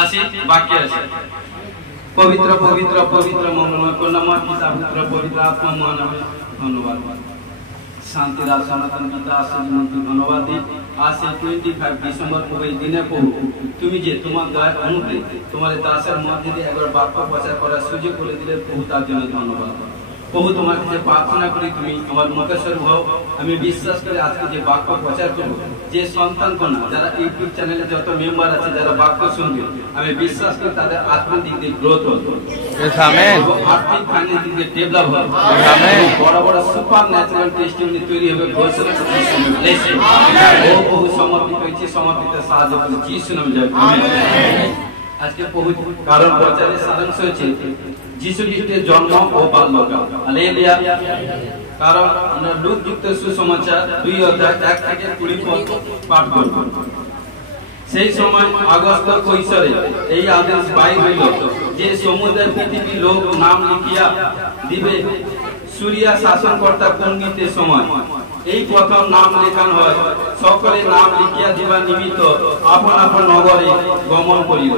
আসি বাক্যে আছে পবিত্র পবিত্র পবিত্র মঙ্গলময় করুণাময় পিতা পুত্র পবিত্র আত্মা মহানামে ধন্যবাদ শান্তি রাত সনাতন পিতা আশ্রমন্ত্রী ধন্যবাদ দিই आज से 25 ডিসেম্বর এই দিনে প্রভু তুমি যে তোমার দয়া অনুগ্রহে তোমার দাসের মধ্যে দিয়ে একবার বাক্য প্রচার করার সুযোগ করে দিলে প্রভু তার জন্য ধন্যবাদ প্রভু তোমার কাছে প্রার্থনা করি তুমি আমার মুখেশ্বর হও আমি বিশ্বাস করি আজকে যে বাক্য প্রচার করব যে সন্তান কন্যা যারা ইউটিউব চ্যানেলে যত মেম্বার আছে যারা বাক্য শুনবে আমি বিশ্বাস করি তাদের আত্মিক দিক দিয়ে গ্রোথ হবে আমেন আত্মিক ফাইন্যান্স দিক দিয়ে ডেভেলপ হবে আমেন বড় বড় সুপার ন্যাচারাল টেস্টিমনি তৈরি হবে ঘোষণা করতে সময় লেসে ও বহু সমর্পিত হয়েছে সমর্পিত সাহায্য করে যিশু নামে জয় আমেন আজকে প্রভু কারণ প্রচারের সারাংশ হচ্ছে যিশু খ্রিস্টের জন্ম ও বাল্যকাল হালেলুয়া কারণ আমরা লুকযুক্ত সুসমাচার 2 অধ্যায় 1 থেকে 20 পদ পাঠ করব সেই সময় আগস্ত কৈশোরে এই আদেশ বাইর হইল যে সমুদ্রের পৃথিবী লোক নাম লিখিয়া দিবে সুরিয়া শাসনকর্তা পণ্ডিতের সময় এই প্রথম নাম লেখান হয় সকলে নাম লিখিয়া দিবা নিমিত্ত আপন আপন নগরে গমন করিল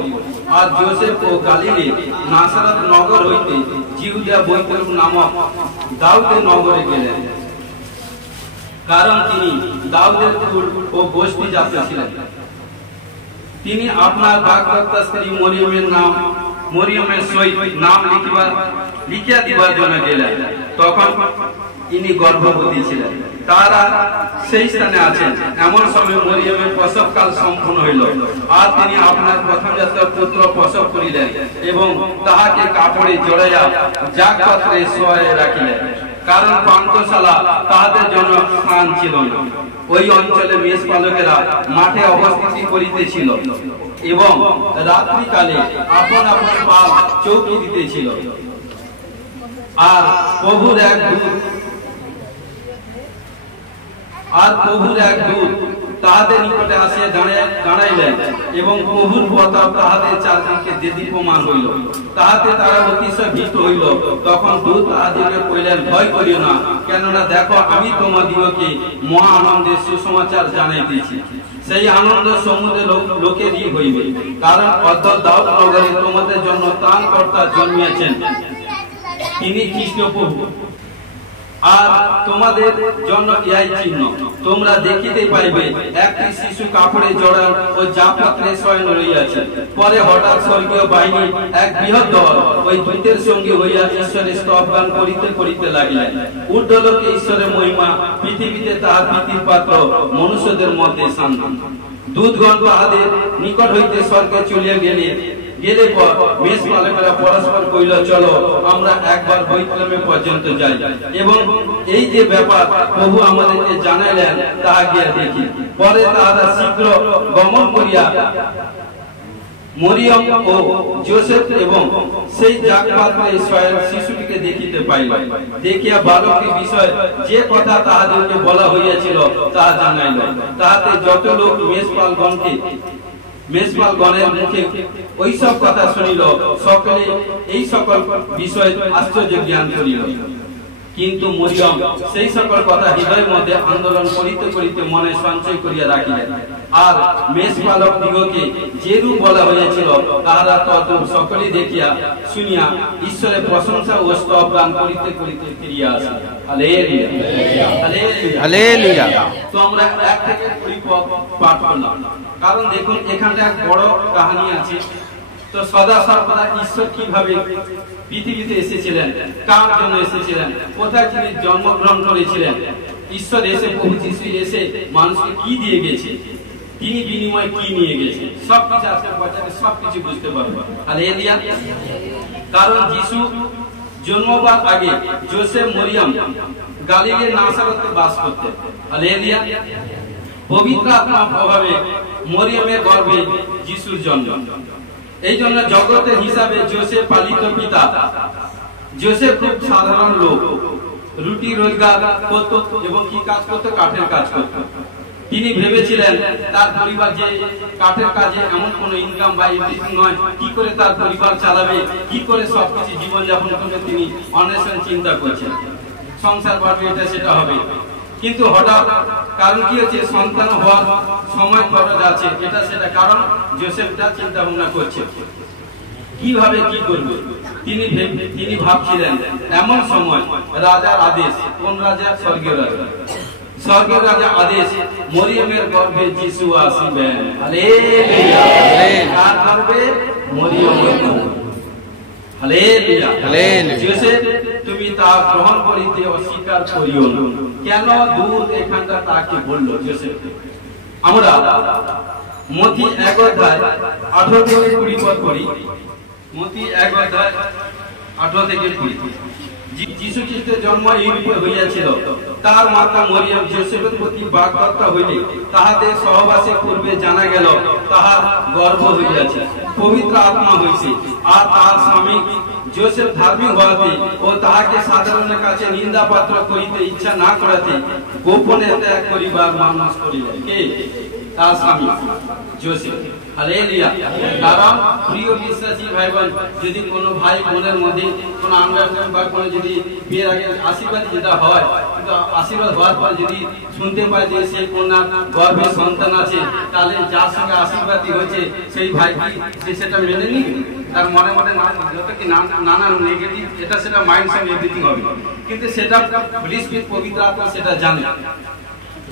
আর যোসেফ ও গালিলে নাসারত নগর হইতে জিহুদা বৈতরূপ নামক দাউদের নগরে গেলেন কারণ তিনি দাউদের কুল ও গোষ্ঠী জাতি ছিলেন তিনি আপনার ভাগবত স্ত্রী মরিয়মের সহিত নাম লিখিয়া দিবার জন্য গেলেন তখন তিনি গর্ভবতী ছিলেন তারা সেই স্থানে আছেন এমন সময় মরিয়মের প্রসবকাল সম্পূর্ণ হইল আর তিনি আপনার প্রথমজাত পুত্র প্রসব করিলেন এবং তাহাকে কাপড়ে জড়াইয়া জাগপত্রে শোয়াইয়া রাখিলেন কারণ পান্থশালা তাহাদের জন্য স্থান ছিল না ওই অঞ্চলে মেষপালকেরা মাঠে অবস্থিতি করিতেছিল এবং রাত্রিকালে আপন আপন পাল চৌকি দিতেছিল আর প্রভুর এক দূত তাহাদের নিকটে আসিয়া দাঁড়াইলেন এবং প্রভুর প্রতাপ তাহাদের চারদিকে দেদীপ্যমান হইল তাহাতে তারা অতিশয় ভীত হইল তখন দূত তাহাদেরকে কইলেন ভয় করিও না কেননা দেখো আমি তোমাদিগকে মহা আনন্দের সুসমাচার জানাইতেছি সেই আনন্দ সমুদ্রে লোকেরই হইবে কারণ অদ্য দাউদ নগরে তোমাদের জন্য ত্রাণকর্তা জন্মিয়াছেন তিনি খ্রিস্ট প্রভু আর তোমাদের জন্য ইহাই চিহ্ন তোমরা দেখিতে পাইবে একটি শিশু কাপড়ে জড়ান ও জাপত্রে শয়ন রহিয়াছে পরে হঠাৎ স্বর্গীয় বাহিনী এক বৃহৎ দল ওই দূতের সঙ্গে হইয়া ঈশ্বরের স্তবগান করিতে করিতে লাগিলেন ঊর্ধ্বলোকে ঈশ্বরের মহিমা পৃথিবীতে তাহার প্রীতির পাত্র মনুষ্যদের মধ্যে শান্তি দূতগণ তাহাদের নিকট হইতে স্বর্গে চলিয়া গেলে পর মেষপালকেরা পরস্পর কইল চলো আমরা একবার বৈতলমে পর্যন্ত যাই এবং এই যে ব্যাপার প্রভু আমাদেরকে জানাইলেন তাহা গিয়া দেখি পরে তাহারা শীঘ্র গমন করিয়া মরিয়ম ও যোসেফ এবং সেই জাগপাত্রে স্বয়ং শিশুটিকে দেখিতে পাইল দেখিয়া বালকের বিষয় যে কথা তাহাদেরকে বলা হইয়াছিল তাহা জানাইল তাহাতে যত লোক মেষপালগণের মুখে ওই সব কথা শুনিল সকলে এই সকল বিষয় আশ্চর্য জ্ঞান করিল কিন্তু মরিয়ম সেই সকল কথা হৃদয়ের মধ্যে আন্দোলন করিতে করিতে মনে সঞ্চয় করিয়া রাখিলেন আর মেষপালক দিগকে যে রূপ বলা হয়েছিল তাহারা তদ্রূপ সকলে দেখিয়া শুনিয়া ঈশ্বরের প্রশংসা ও স্তব গান করিতে করিতে ফিরিয়া আসে হালেলুয়া হালেলুয়া তো আমরা 1 থেকে 20 পদ পাঠ করলাম কারণ দেখুন এখানে এক বড় কাহিনী আছে তো সদা সর্বদা ঈশ্বর কিভাবে পৃথিবীতে এসেছিলেন কার জন্য এসেছিলেন কোথায় তিনি জন্মগ্রহণ করেছিলেন ঈশ্বর এসে প্রভু যিশু এসে মানুষকে কি দিয়ে গেছে তিনি বিনিময়ে কি নিয়ে গেছে সবকিছু আজকে বাজারে সবকিছু বুঝতে পারবো হালেলুয়া কারণ যিশু জন্মবার আগে যোসেফ মরিয়ম গালিলের নাসারতে বাস করতেন হালেলুয়া পবিত্র আত্মার প্রভাবে মরিয়মের গর্ভে যিশুর জন্ম এই জন্য জগতের হিসাবে যোসেফ পালিত পিতা যোসেফ খুব সাধারণ লোক রুটি রোজগার করত এবং কি কাজ করত কাঠের কাজ করত তিনি ভেবেছিলেন তার পরিবার যে কাঠের কাজে এমন কোনো ইনকাম বা এভরিথিং নয় কি করে তার পরিবার চালাবে কি করে সবকিছু জীবনযাপন করবে তিনি অন্বেষণ চিন্তা করছেন সংসার বাড়বে এটা সেটা হবে কিন্তু হঠাৎ কারণ কি হচ্ছে, সন্তান হওয়ার সময় খরচ আছে, এটা সেটা কারণ যোসেফটা চিন্তা ভাবনা করছে কিভাবে কি করবে। তিনি ভাবছিলেন এমন সময় রাজার আদেশ, কোন রাজা? স্বর্গীয় রাজা। স্বর্গীয় রাজা আদেশ, মরিয়মের গর্ভে যিশু আসিবেন। হালেলুয়া। কার গর্ভে? মরিয়মের গর্ভে। হালেলুয়া। হালেলুয়া। যোসেফ তুমি তা গ্রহণ করিতে অস্বীকার করিও না। কেন দূত এখানটা তাকে বলল যোসেফ? আমরা মতি 1 অধ্যায় 18 থেকে 20 পদ পড়ি। মতি 1 অধ্যায় 18 থেকে 20। যীশু খ্রিস্টের জন্ম ইউরোপে হইয়াছিল। তার মাতা মরিয়ম যোসেফের প্রতি বাগদত্তা হইলে তাহাদের সহবাসে পূর্বে জানা গেল তাহার গর্ভ হইয়াছে, পবিত্র আত্মা হইছে। আর তার স্বামী যোসেফ ধার্মিক হওয়াতে ও তাহাকে সাধারণের কাছে নিন্দা পাত্র করিতে ইচ্ছা না করাতে গোপনে ত্যাগ করিবার মানস করিলেন। কে? তার স্বামী যোসেফ। হালেলুয়া। কারণ প্রিয় বিশ্বাসী ভাই বোন, যদি কোনো ভাই বোনের মধ্যে কোনো আন্ডারস্ট্যান্ডিং বা কোনো যদি বিয়ের আগে আশীর্বাদ যেটা হয়, কিন্তু আশীর্বাদ হওয়ার পর যদি শুনতে পায় যে সেই কন্যার গর্ভে সন্তান আছে, তাহলে যার সঙ্গে আশীর্বাদই হয়েছে সেই ভাই কি সেটা মেনে নিবে? তার মনে মনে যত কি নানা নেগেটিভ এটা সেটা মাইন্ড সঙ্গে এভরিথিং হবে, কিন্তু সেটা পবিত্র আত্মা সেটা জানে।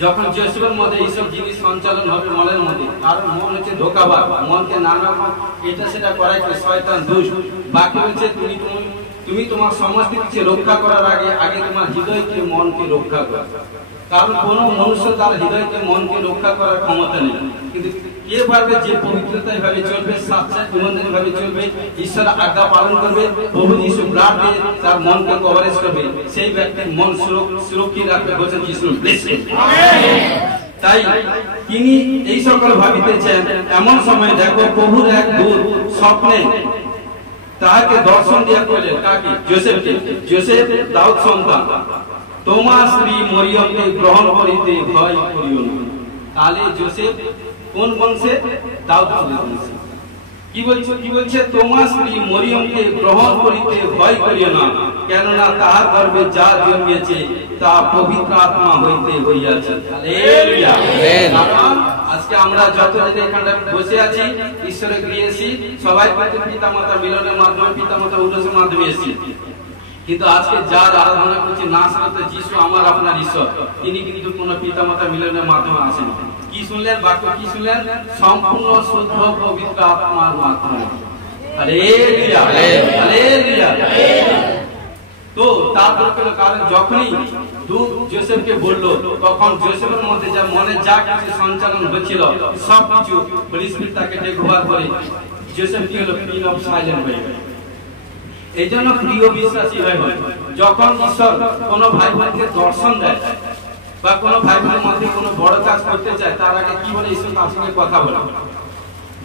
যখন যোসেফের মধ্যে এইসব জিনিস সঞ্চালন হবে মনের মধ্যে, কারণ মন হচ্ছে ধোঁকাবাজ, মনকে নানা রকম এটা সেটা করাইছে শয়তান দুষ্ট। বাকি হচ্ছে তুমি তোমার সমস্ত কিছু রক্ষা করার আগে তোমার হৃদয়কে মনকে রক্ষা করো। কারণ কোন মনুষ্য তার হৃদয়কে মনকে রক্ষা করার ক্ষমতা নেই। কিন্তু কে পারবে যে পবিত্রতায় ভাবে চলবে, সাচ্চা ইমানদারি ভাবে চলবে, ঈশ্বরের আজ্ঞা পালন করবে, প্রভু যিশু ব্লাড দিয়ে তার মনকে কভারেজ করবে, সেই ব্যক্তির মন সুরক্ষিত রাখবে বলেছেন যিশু। তাই তিনি এই সকল ভাবিতেছেন। এমন সময় দেখো প্রভুর এক দূত স্বপ্নে তাহাকে দর্শন দিয়া কইলেন। কাকে? যোসেফকে। যোসেফ দাউদ সন্তান, তোমার স্ত্রী মরিয়মকে গ্রহণ করিতে ভয় করিও না। তাহলে যোসেফ কোন বংশে? দাউদ বংশে। কি বলছে? তোমার স্ত্রী মরিয়মকে গ্রহণ করিতে ভয় করিও না, কেননা তাহার গর্ভে যা জন্মেছে তা পবিত্র আত্মা হইতে হইয়াছে। হালেলুয়া। কারণ আজকে আমরা যতজন এখানে বসে আছি ঈশ্বরের গৃহে এসেছি, সবাই কিন্তু পিতামাতা মিলনের মাধ্যমে, পিতামাতা উদ্দেশ্যের মাধ্যমে এসেছি। কিন্তু আজকে যার আরাধনা করছে নাচ করতে যিশু আমার আপনার ঈশ্বর, তিনি কিন্তু কোনো পিতামাতা মিলনের মাধ্যমে আসেন। কি শুনলেন? বাক্য কি শুনলেন? সম্পূর্ণ শুদ্ধ পবিত্র আত্মার মাধ্যমে। হালেলুয়া। হালেলুয়া। তো তারপর কারণ যখনই দূত যোসেফকে বলল, তখন যোসেফের মধ্যে যা মনে যা কিছু সঞ্চালন হচ্ছিল সবকিছু পরিস্থিতি তাকে দেখবার পরে যোসেফ কি হলো? পিন অফ সাইলেন্ট হয়ে গেল। এই জন্য প্রিয় বিশ্বাসী ভাই বোন, যখন ঈশ্বর কোনো ভাই বোনকে দর্শন দেয় বা কোনো ভাই বোনের মধ্যে কোনো বড় কাজ করতে চায়, তার আগে কি বলে? ঈশ্বর তার সঙ্গে কথা বলে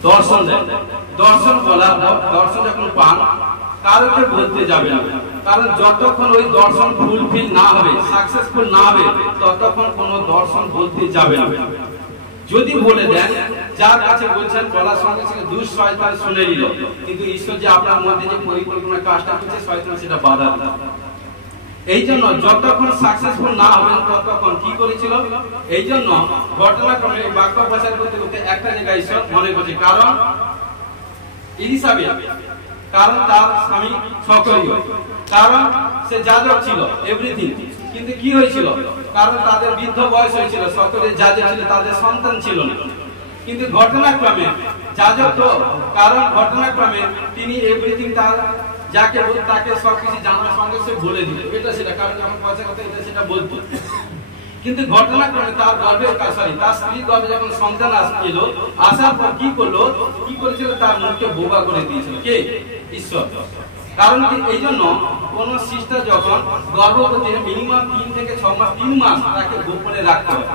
দর্শন দেয়। দর্শন বলার দর্শন যখন পান, কারোকে বলতে যাবে না। কারণ যতক্ষণ ওই দর্শন ফুলফিল না হবে, সাকসেসফুল না হবে, ততক্ষণ কোনো দর্শন বলতে যাবে না। যদি বলে দেন, যার কাছে বলছেন বলার সঙ্গে সঙ্গে দুষ্ট শয়তান শুনে নিল, কিন্তু ঈশ্বর যে আপনার মধ্যে যে পরিকল্পনা কাজটা করছে, শয়তান সেটা বাধা দেয়। এই জন্য যতক্ষণ সাকসেসফুল না হবেন ততক্ষণ কি করেছিল? এই জন্য ঘটনাক্রমে বাক্য প্রচার করতে করতে একটা জায়গায় ঈশ্বর মনে করছে, কারণ ইলিসাবেত, কারণ তার স্বামী সক্রিয়, কারণ সে যাজক ছিল, এভরিথিং। কিন্তু কি হয়েছিল? কারণ তাদের বৃদ্ধ বয়স হয়েছিল, সকলে যাজক ছিল, তাদের সন্তান ছিল না। কিন্তু ঘটনাক্রমে যাজক তো, কারণ ঘটনাক্রমে তিনি এভরিথিং তার যাকে বলতো তাকে সবকিছু জানার সঙ্গে সে বলে দিল, এটা সেটা, কারণ যখন পয়সা কথা এটা সেটা বলতো। কিন্তু ঘটনাক্রমে তার গর্ভে তার স্ত্রী গর্ভে যখন সন্তান এলো, আসার পর কি করলো? কি করেছিল? তার মুখকে বোবা করে দিয়েছিল। কে? ঈশ্বর। কারণ কি? এই জন্য কোন সিস্টার যখন গর্ভবতী মিনিমাম 3 থেকে 6 মাস, 3 মাস তাকে গোপনে রাখতে হবে।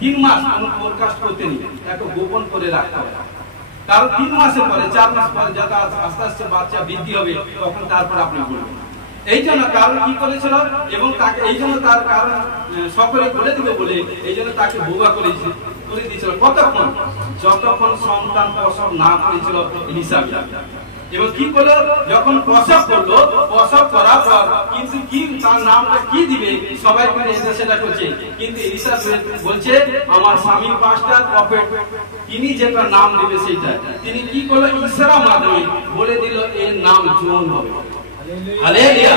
3 মাস কোনো প্রকাশ করতে নেই, তাকে গোপন করে রাখতে হবে। কারণ 3 মাসের পরে, 4 মাস পরে যখন আস্তে আস্তে বাচ্চা বৃদ্ধি হবে, তখন তারপর আপনি বলবেন। এই জন্য কারণ কি করেছিল? এবং তাকে এই জন্য তার কারণ সকলে বলে দিবে বলে এই জন্য তাকে বোবা করে দিয়েছিল। কতক্ষণ? যতক্ষণ সন্তান প্রসব না করেছিল ইলিসাবেত। এবং কি করলো, যখন প্রসব করলো, প্রসব করার পর কিন্তু কি তার নামটা কি দিবে সবাই কিন্তু সেটা করছে, কিন্তু ঈসা বলছে আমার স্বামী পাঁচটা প্রফেট, তিনি যেটা নাম দেবে সেটা তিনি কি করলো, ইশারা মাধ্যমে বলে দিল এর নাম জন হবে। হালেলুয়া,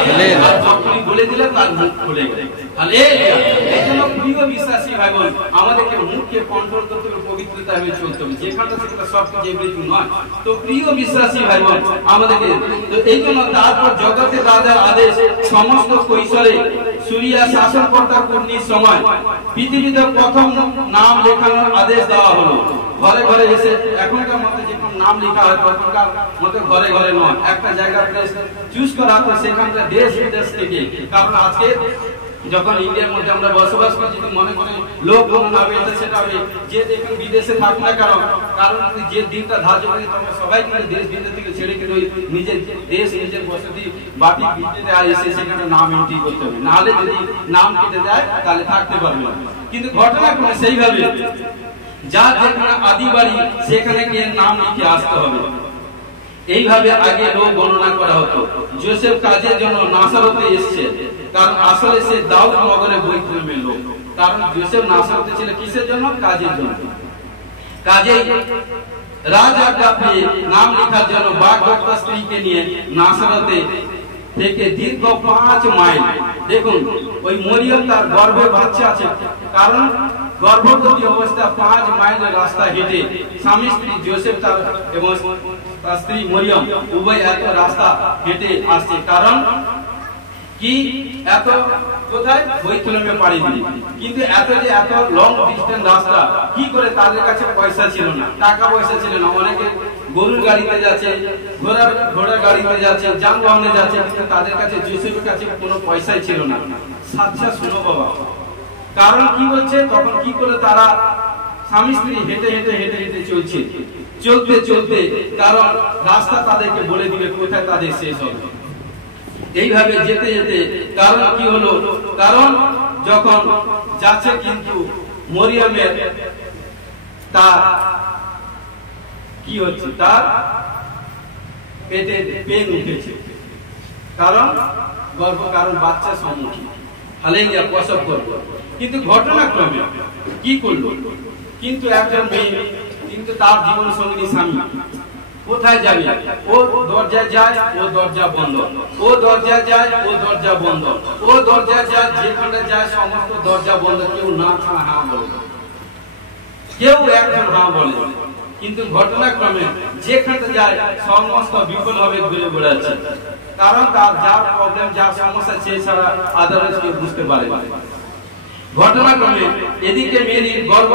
আর যখনই বলে দিলে তার মুখ খুলে গেল। হালেলুয়া। এইজন্য প্রিয় বিশ্বাসী ভাই বোন, আমাদেরকে মুখকে কন্ট্রোল করতে হবে, পবিত্রতা হয়ে চলতে হবে, যেখানটা সেটা সব কিছু এভরিথিং নয়। তো প্রিয় বিশ্বাসী ভাই বোন আমাদেরকে, তো এই জন্য তারপর জগতের রাজার আদেশ সমস্ত কৈশোরে সুরিয়া শাসনকর্তার পূর্ণির সময় পৃথিবীতে প্রথম নাম লেখানোর আদেশ দেওয়া হলো। ঘরে ঘরে এসে এখনকার মধ্যে যখন নাম লেখা হয় তখনকার মতো ঘরে ঘরে নয়, একটা জায়গা প্লেস চুজ করা তো সেখানকার দেশ বিদেশ থেকে। কারণ আজকে যখন ইন্ডিয়ার মধ্যে আমরা বসবাস করছি, মনে করে লোক হবে এটা সেটা হবে, যে দেখুন বিদেশে থাকুক না কারণ যে দিনটা ধার্য করে তখন সবাই কিন্তু দেশ বিদেশ থেকে ছেড়ে কিন্তু নিজের দেশ নিজের বসতি বাড়ি ভিটেতে এসে সেখানে নাম এন্ট্রি করতে হবে, নাহলে যদি নাম কেটে যায় তাহলে থাকতে পারবে না। কিন্তু ঘটনা করে সেইভাবে যার যেখানে আদি বাড়ি সেখানে গিয়ে নাম লিখে আসতে হবে। এইভাবে আগে লোক গণনা করা হতো। যোসেফ কাজের জন্য নাসারতে এসেছে, কারণ আসলে সে দাউদ নগরে বৈতলেমের লোক। কারণ যোসেফ নাসারতে ছিল কিসের জন্য? কাজের জন্য। কাজেই রাজ আজ্ঞা পেয়ে নাম লেখার জন্য বাগদত্তা স্ত্রীকে নিয়ে নাসারতে থেকে দীর্ঘ 5 মাইল, দেখুন ওই মরিয়ম তার গর্ভে বাচ্চা আছে, কারণ গর্ভবতী অবস্থা 5 মাইল রাস্তা হেঁটে স্বামী স্ত্রী যোসেফ তার এবং তার স্ত্রী মরিয়ম উভয় এত রাস্তা হেঁটে আসছে। কারণ কি এত কোথায়? বৈতলেমে পাড়ি দিয়ে। কিন্তু এত লং ডিস্টেন্স রাস্তা কি করে? তাদের কাছে পয়সা ছিল না, টাকা পয়সা ছিল না। অনেকে গরুর গাড়িতে যাচ্ছে, ঘোড়ার গাড়িতে যাচ্ছে, যানবাহনে যাচ্ছে, কিন্তু তাদের কাছে যোসেফের কাছে কোনো পয়সাই ছিল না। সাচ্চা শুনো বাবা, কারণ কি বলছে, তখন কি করে তারা স্বামী স্ত্রী হেঁটে হেঁটে হেঁটে হেঁটে চলছে, চলতে চলতে কারণ রাস্তা তাদেরকে বলে দিবে কোথায় তাদের শেষ হবে। এইভাবে যেতে যেতে কারণ কি হলো, কারণ যখন যাচ্ছে কিন্তু মরিয়মের তার কি হচ্ছে, তার পেটে পেন উঠেছে, কারণ গর্ভ, কারণ বাচ্চা সম্মুখীন। হালেলুয়া, প্রসব করবে। কিন্তু ঘটনাক্রমে কি করলো, কিন্তু একজন মেয়ে, কিন্তু তার জীবন সঙ্গী স্বামী কোথায় যাবে? ও দরজায় যায়, ও দরজা বন্ধ, ও দরজায় যায়, ও দরজা বন্ধ, ও দরজায় যায়, যেখানে যায় সমস্ত দরজা বন্ধ। কেউ না হ্যাঁ বলে, কেউ একজন হ্যাঁ বলে। কিন্তু ঘটনাক্রমে যেখানে যায় সমস্ত বিফল হবে, ঘুরে বেড়াচ্ছে। কারণ তার যা প্রবলেম, যা সমস্যা, সে ছাড়া আদারওয়াইজ কেউ বুঝতে পারে না। ঘটনাক্রমে এদিকে মেরির গর্ভ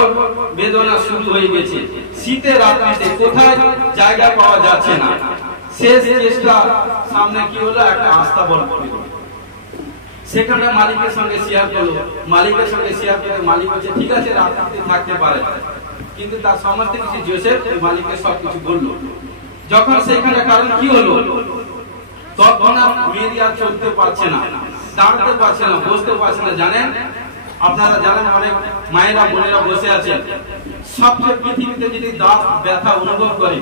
বেদনা শুরু হয়ে গেছে। শীতের রাত্রিতে কোথায় জায়গা পাওয়া যাচ্ছে না। শেষ চেষ্টা সামনে কি হলো, একটা আস্থা বল করলো। সেখানে মালিকের সঙ্গে শেয়ার করলো। মালিকের সঙ্গে শেয়ার করে মালিক বলছে ঠিক আছে রাত্রিতে থাকতে পারে, কিন্তু তার সমস্ত কিছু যোসেফ মালিককে সবকিছু বললো। যখন সেখানে কারণ কি হলো, তখন মেরি আর চলতে পারছে না, দাঁড়াতে পারছে না, বসতে পারছে না। জানেন, আপনারা জানেন অনেক মায়েরা বোনেরা বসে আছেন, সবচেয়ে পৃথিবীতে যদি দাঁত ব্যথা অনুভব করে,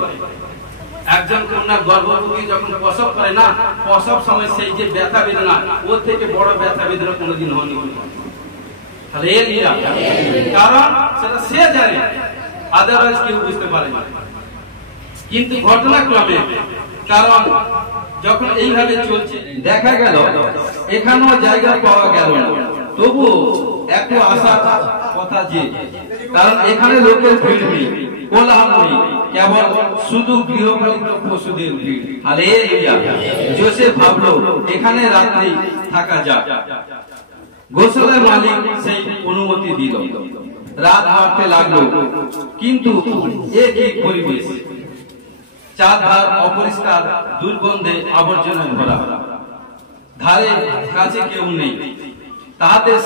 একজন কন্যা গর্ভবতী যখন প্রসব করে না, প্রসব সময় সেই যে ব্যথা বেদনা, ওর থেকে বড় ব্যথা বেদনা কোনোদিন হয়নি। কারণ সেটা সে জানে, আদারওয়াইজ কেউ বুঝতে পারে না। কিন্তু ঘটনাক্রমে কারণ যখন এইভাবে চলছে, দেখা গেল এখানেও জায়গা পাওয়া গেল না। তবু একটু আশা কথা যে, কারণ এখানে লোকের ভিড় নেই, কোলাহল নেই, কেবল শুধু গৃহপালিত পশুদের ভিড়। হালেলুয়া। যোসেফ ভাবলো এখানে রাত্রি থাকা যাক। গোসলের মালিক সেই অনুমতি দিল। রাত বাড়তে লাগলো, কিন্তু এ কি পরিবেশ, চারধার অপরিষ্কার, দুর্গন্ধে আবর্জনায় ভরা, ধারে কাছে কেউ নেই, তাহাদের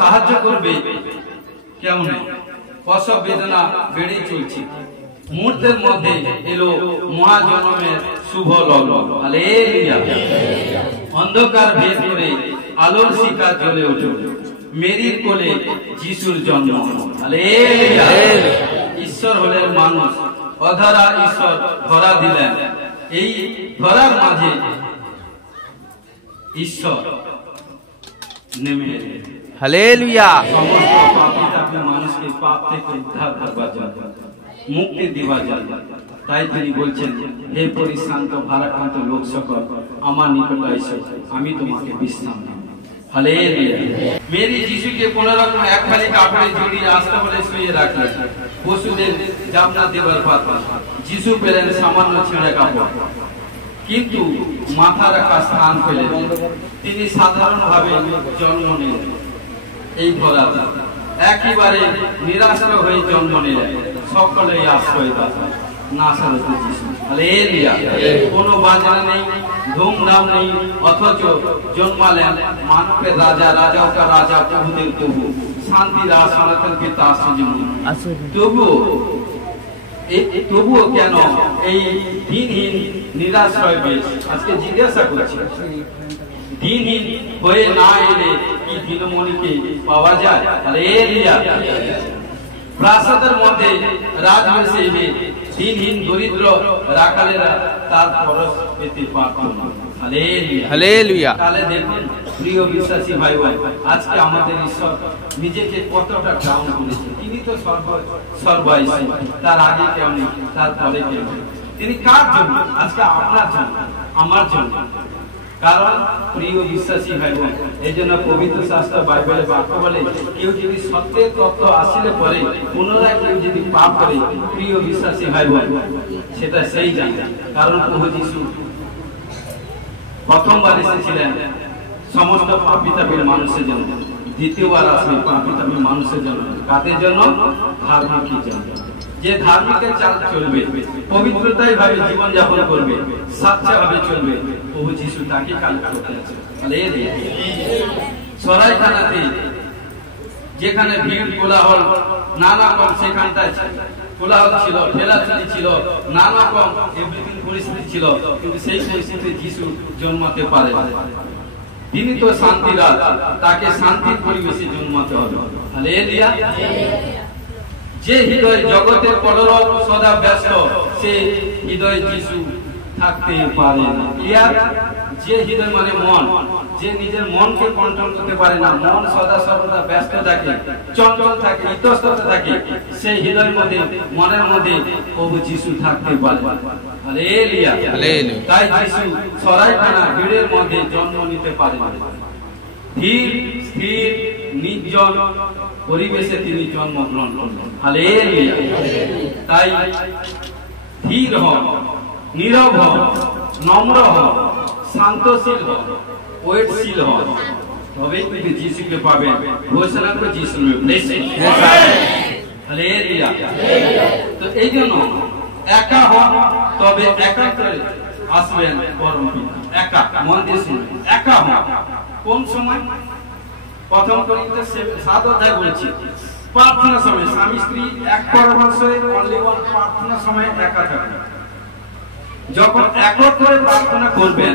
সাহায্য করবে কেউ নেই। প্রসব বেদনা বেড়ে চলছে। মুহূর্তের মধ্যে এলো মহাজন্মের শুভ লগ্ন। হালেলুয়া। অন্ধকার ভেদ করে আলোর শিখা জ্বলে উঠল। মেরির কোলে যিশুর জন্ম। হালেলুয়া। ঈশ্বর হলেন মানুষ, অধরা ঈশ্বর ধরা দিলেন। এই ধরার মাঝে ঈশ্বর নেমে এলেন। হালেলুয়া। সমস্ত পাপী তাপী মানুষকে পাপ থেকে উদ্ধার করবার জন্য, মুক্তি দেওয়ার জন্য। তাই তিনি বলছেন, হে পরিশ্রান্ত ভারাক্রান্ত লোক সকল আমার নিকট এসো, আমি তোমাকে বিশ্রাম দেব। হালেলুয়া। মেরি যিশুকে কোনো রকম এক ফালি কাপড়ে জড়িয়ে আস্তে বলে শুয়ে রাখলেন। পশুদের জামনা দেবার পাত্র যিশু পেলেন সামান্য ছেঁড়া কাপড়, কিন্তু মাথা রাখা স্থান পেলেন। তিনি সাধারণভাবে জন্ম নিলেন এই ধরাতে, একেবারে নিরাশ হয়ে জন্ম নিলেন। সকলেই আশ্রয় দাতা নাসারতে যিশু। হালেলুয়া। কোনো বাজনা নেই, ধুমধাম নেই, অথচ জন্মালেন মানবের রাজা, রাজাও কা রাজা, প্রভুদের প্রভু, শান্তির আর সনাতন পিতা তবুও কেন এই দিনহীন নিরাশ্রয় বেশ? আজকে জিজ্ঞাসা করছি, দিনহীন হয়ে না এলে কি দিনমণিকে পাওয়া যায়? হালেলুয়া। প্রাসাদের মধ্যে রাজবেশে এলে দিনহীন দরিদ্র রাখালেরা তার পরশ পেতে পারত না। হালেলুয়া। তাহলে দেখুন প্রিয় বিশ্বাসী ভাই ভাই, আজকে আমাদের ঈশ্বর নিজেকে কতটা ডাউন করেছে। তিনি তো সর্বৈশ্বর, তার আগে কেউ নেই, তার পরে কেউ নেই। তিনি কার জন্য? আজকে আপনার জন্য, আমার জন্য। কারণ প্রিয় বিশ্বাসী ভাই বোন, এই জন্য পবিত্র শাস্ত্র বাইবেলে বাক্য বলে, কেউ যদি সত্যের তত্ত্ব আসলে পরে পুনরায় কেউ যদি পাপ করে, প্রিয় বিশ্বাসী ভাই বোন, সেটা সেই জানে। কারণ প্রভু যিশু প্রথমবার এসেছিলেন সমস্ত পাপী তাপী মানুষের জন্য, দ্বিতীয়বার আসবে পাপী তাপী মানুষের জন্য। কাদের জন্য? ধার্মিকের জন্য। যে ধার্মিকের চাল চলবে, পবিত্রতায় ভাবে জীবন যাপন করবে, সাচ্চা ভাবে চলবে, প্রভু যিশু তাকে কালেক্ট করতে আছে। সরাইখানাতে যেখানে ভিড় কোলাহল নানা রকম, সেখানটায় কোলাহল ছিল, ঠেলাঠেলি ছিল, নানা রকম এভরিথিং পরিস্থিতি ছিল, কিন্তু সেই পরিস্থিতিতে যিশু জন্মাতে পারে। তিনি তো শান্তির রাজা, তাকে শান্তির পরিবেশে জন্মাতে হবে। হালেলুয়া। যে হৃদয় জগতের কলরব সদা ব্যস্ত, সে হৃদয় যিশু থাকতে পারে না। যে হৃদয় মানে মন, যে নিজের মনকে কন্ট্রোল করতে পারে না, মন সদা সর্বদা ব্যস্ত থাকে, চঞ্চল থাকে, ইতস্তত থাকে, সেই হৃদয়ের মধ্যে, মনের মধ্যে প্রভু যিশু থাকতে পারে। হালেলুয়া। তাই যিশু সরাইখানা ভিড়ের মধ্যে জন্ম নিতে পারে না। ধীর স্থির নির্জন পরিবেশে তিনি জন্মগ্রহণ করলেন। হালেলুয়া। তাই ধীর হন, নীরব হন, নম্র হন, শান্তশীল হন, ওয়েটশীল হন, তবেই কিন্তু যিশুকে পাবেন। ঘোষণা করে যিশু ব্লেসিং। হালেলুয়া। তো এই জন্য একা হন, তবে একান্তরে আসবেন পরম পিতা। একা, মন দিয়ে শুনুন, একা হন। কোন সময়? প্রথম করিন্থীয় 7 অধ্যায় বলেছি, প্রার্থনা সময় স্বামী স্ত্রী এক পরামর্শে অনলি ওয়ান প্রার্থনা সময় একা থাকবে। যখন একক করে প্রার্থনা করবেন,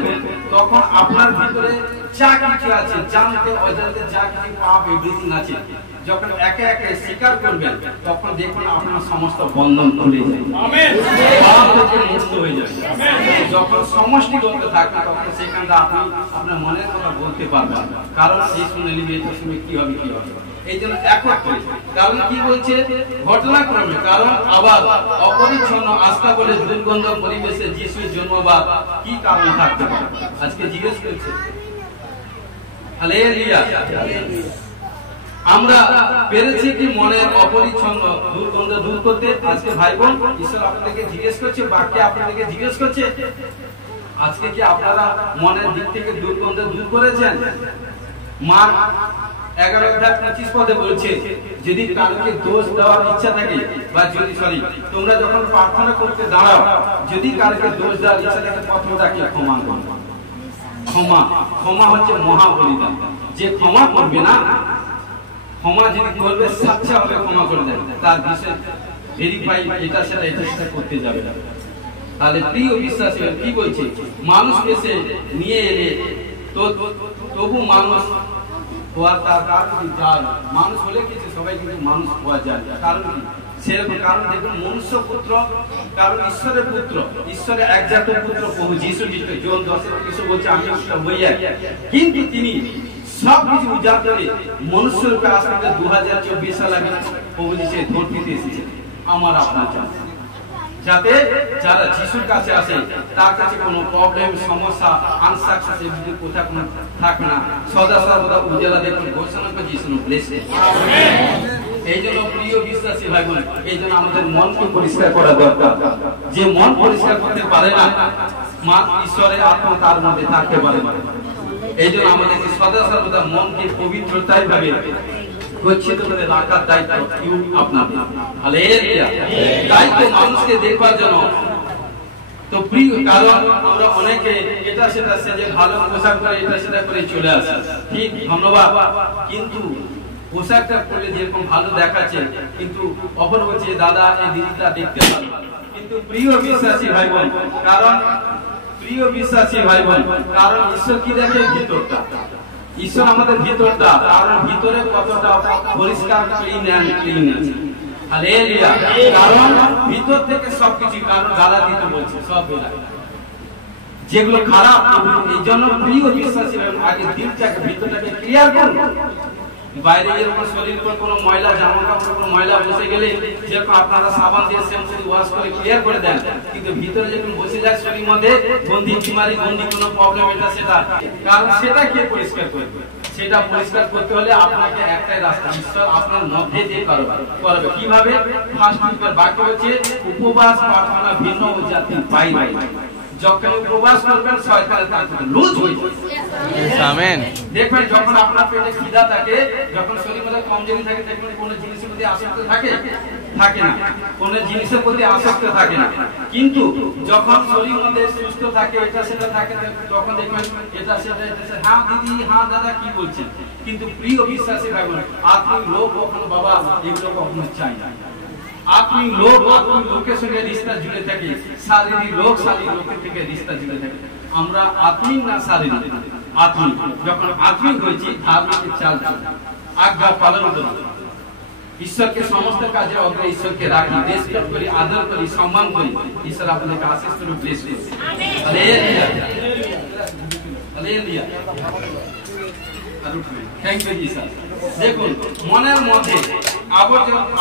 তখন আপনার ভিতরে যা কিছু আছে, জানতে অজান্তে যা কিছু পাপ এভরিথিং আছে, যখন একে একে স্বীকার করবেন, তখন দেখুন আপনার সমস্ত বন্ধন খুলে যাবে। আমেন। পাপ থেকে মুক্ত হয়ে যাবে। আমেন। যখন সমষ্টিগত থাকবে, তখন সেখানে আপনি আপনার মনের কথা বলতে পারবেন। কারণ এই শুনে নিবে, এই শুনে কি হবে কি হবে। এই জন্য একক করে। কারণ কি বলছে? ঘটনাক্রমে। কারণ আবার অপরিচ্ছন্ন আস্থা বলে দুর্গন্ধ পরিবেশে যিশুর জন্মবার কি কারণ থাকতে পারে? আজকে জিজ্ঞেস করছে। হালেলুয়া। আমরা পেরেছি কি মনের অপরিচ্ছন্ন দুর্গন্ধ দূর করতে? আজকে ভাই বোন, ঈশ্বর আপনাদেরকে জিজ্ঞেস করছে, বাক্যে আপনাদেরকে জিজ্ঞেস করছে, আজকে কি আপনারা মনের দিক থেকে দুর্গন্ধ দূর করেছেন? মার্ক 11:25 পদে বলছে, যদি কাউকে দোষ দেওয়ার ইচ্ছা থাকে, বা যদি তোমরা যখন প্রার্থনা করতে দাঁড়াও, যদি কাউকে দোষ দেওয়ার ইচ্ছা থাকে, প্রথম তাকে ক্ষমা করো। ক্ষমা, ক্ষমা হচ্ছে মহা বলিদান। যে ক্ষমা করবে না, ক্ষমা যদি করবে, সাচ্চা ভাবে ক্ষমা করে দেন, তার বিষয়ে ভেরিফাই এটা সেটা করতে যাবে না। তাহলে প্রিয় বিশ্বাসী কি বলছে? মানুষকে সে নিয়ে এলে তো তবু মানুষ হওয়ার তার কারণ কি? যায় মানুষ হলে কিছু সবাই কিন্তু মানুষ হওয়া যায়। কারণ কি? সেরকম কারণ দেখুন মনুষ্য পুত্র কারণ ঈশ্বরের পুত্র, ঈশ্বরের একজাত পুত্র প্রভু যীশু খ্রিস্ট। জন 10:30 বলছে আমি হইয়া, কিন্তু তিনি সব কিছু উজাড় করে মনুষ্য রূপে আসতে 2024 সাল আগে প্রভু যিশু ধরতে এসেছেন আমার আপনার জন্য, যাতে যারা যিশুর কাছে আসে তার কাছে কোনো প্রবলেম সমস্যা আনসাকসেস এগুলি কোথাও কোনো থাকবে না, সদা সর্বদা উজালা দেখুন ঘোষণা করে যিশু ব্লেসড। এই জন্য প্রিয় বিশ্বাসী ভাই বোন, এই জন্য আমাদের মনকে পরিষ্কার করা দরকার। যে মন পরিষ্কার করতে পারে না, মা ঈশ্বরের আত্মা তার মধ্যে থাকতে পারে না। এই জন্য আমাদেরকে সদা সর্বদা মনকে পবিত্রতায় ভাবে গচ্ছিত করে রাখার দায়িত্ব আপনার। হালেলুয়া। দায়িত্ব মানুষকে দেখবার জন্য তো প্রিয়, কারণ আমরা অনেকে এটা সেটা সেজে ভালো পোশাক পরে এটা সেটা করে চলে আসে, ঠিক ধন্যবাদ, কিন্তু পোশাকটা পরে যেরকম ভালো দেখাচ্ছে কিন্তু অপর হচ্ছে দাদা এই দিদিটা দেখতে ভালো, কিন্তু প্রিয় বিশ্বাসী ভাই বোন, কারণ প্রিয় বিশ্বাসী ভাই বোন, কারণ ঈশ্বর কি দেখে ভিতরটা, ঈশ্বর আমাদের ভিতরটা, কারণ ভিতরে কতটা পরিষ্কার ক্লিন এন্ড ক্লিন আছে। হালেলুয়া। কারণ ভিতর থেকে সবকিছু, কারণ গালা দিতে বলছে সব বেলা যেগুলো খারাপ, এই জন্য প্রিয় বিশ্বাসী আগে দিলটাকে ভিতরটাকে ক্লিয়ার করুন। বাইরে যেরকম শরীর পর কোনো ময়লা জামা কাপড় কোনো ময়লা বসে গেলে যেরকম আপনারা সাবান দিয়ে শ্যাম্পু দিয়ে ওয়াশ করে ক্লিয়ার করে দেন, কিন্তু ভিতরে যখন বসে যায় শরীর মধ্যে গন্ধি বিমারি গন্ধি কোনো প্রবলেম এটা সেটা, কারণ সেটা কে পরিষ্কার করবে? সেটা পরিষ্কার করতে হলে আপনাকে একটাই রাস্তা, ঈশ্বর আপনার মধ্যে দিয়ে করবে। কিভাবে? ফার্স্ট উইকের বাক্য হচ্ছে উপবাস প্রার্থনা ভিন্ন জাতির বাইরে। যখন উপবাস করবেন শয়তানের কাছ থেকে লুজ হয়ে যাবে। আমেন। দেখবেন যখন আপনার পেটে খিদা থাকে, যখন শরীরের মধ্যে কমজোরি থাকে, দেখবেন কোন জিনিসের প্রতি আসক্ত থাকে না, কোন জিনিসের প্রতি আসক্ত থাকে না, কিন্তু যখন শরীরের মধ্যে সুস্থ থাকে এটা সেটা থাকে তখন দেখবেন এটা সেটা হ্যাঁ দিদি হ্যাঁ দাদা কি বলছেন, কিন্তু প্রিয় বিশ্বাসী ভাই বোন, আত্মিক লোক কখনো বাবা এগুলো কখনো চাই না। আত্মিক লোকের সঙ্গে রিস্তা জুড়ে থাকে, শারীরিক লোকের থেকে রিস্তা জুড়ে থাকে। আমরা আত্মিক না শারীরিক? আত্মিক। যখন আত্মিক হয়েছি ধার্মিক চাল আজ্ঞা পালন করি, ঈশ্বরকে সমস্ত কাজে অগ্রে ঈশ্বরকে রাখি, রেসপেক্ট করি, আদর করি, সম্মান করি, ঈশ্বর আপনাদেরকে আশীষ করে ব্লেস করুন। Hallelujah. Hallelujah. Thank you Jesus. দেখুন মনের মধ্যে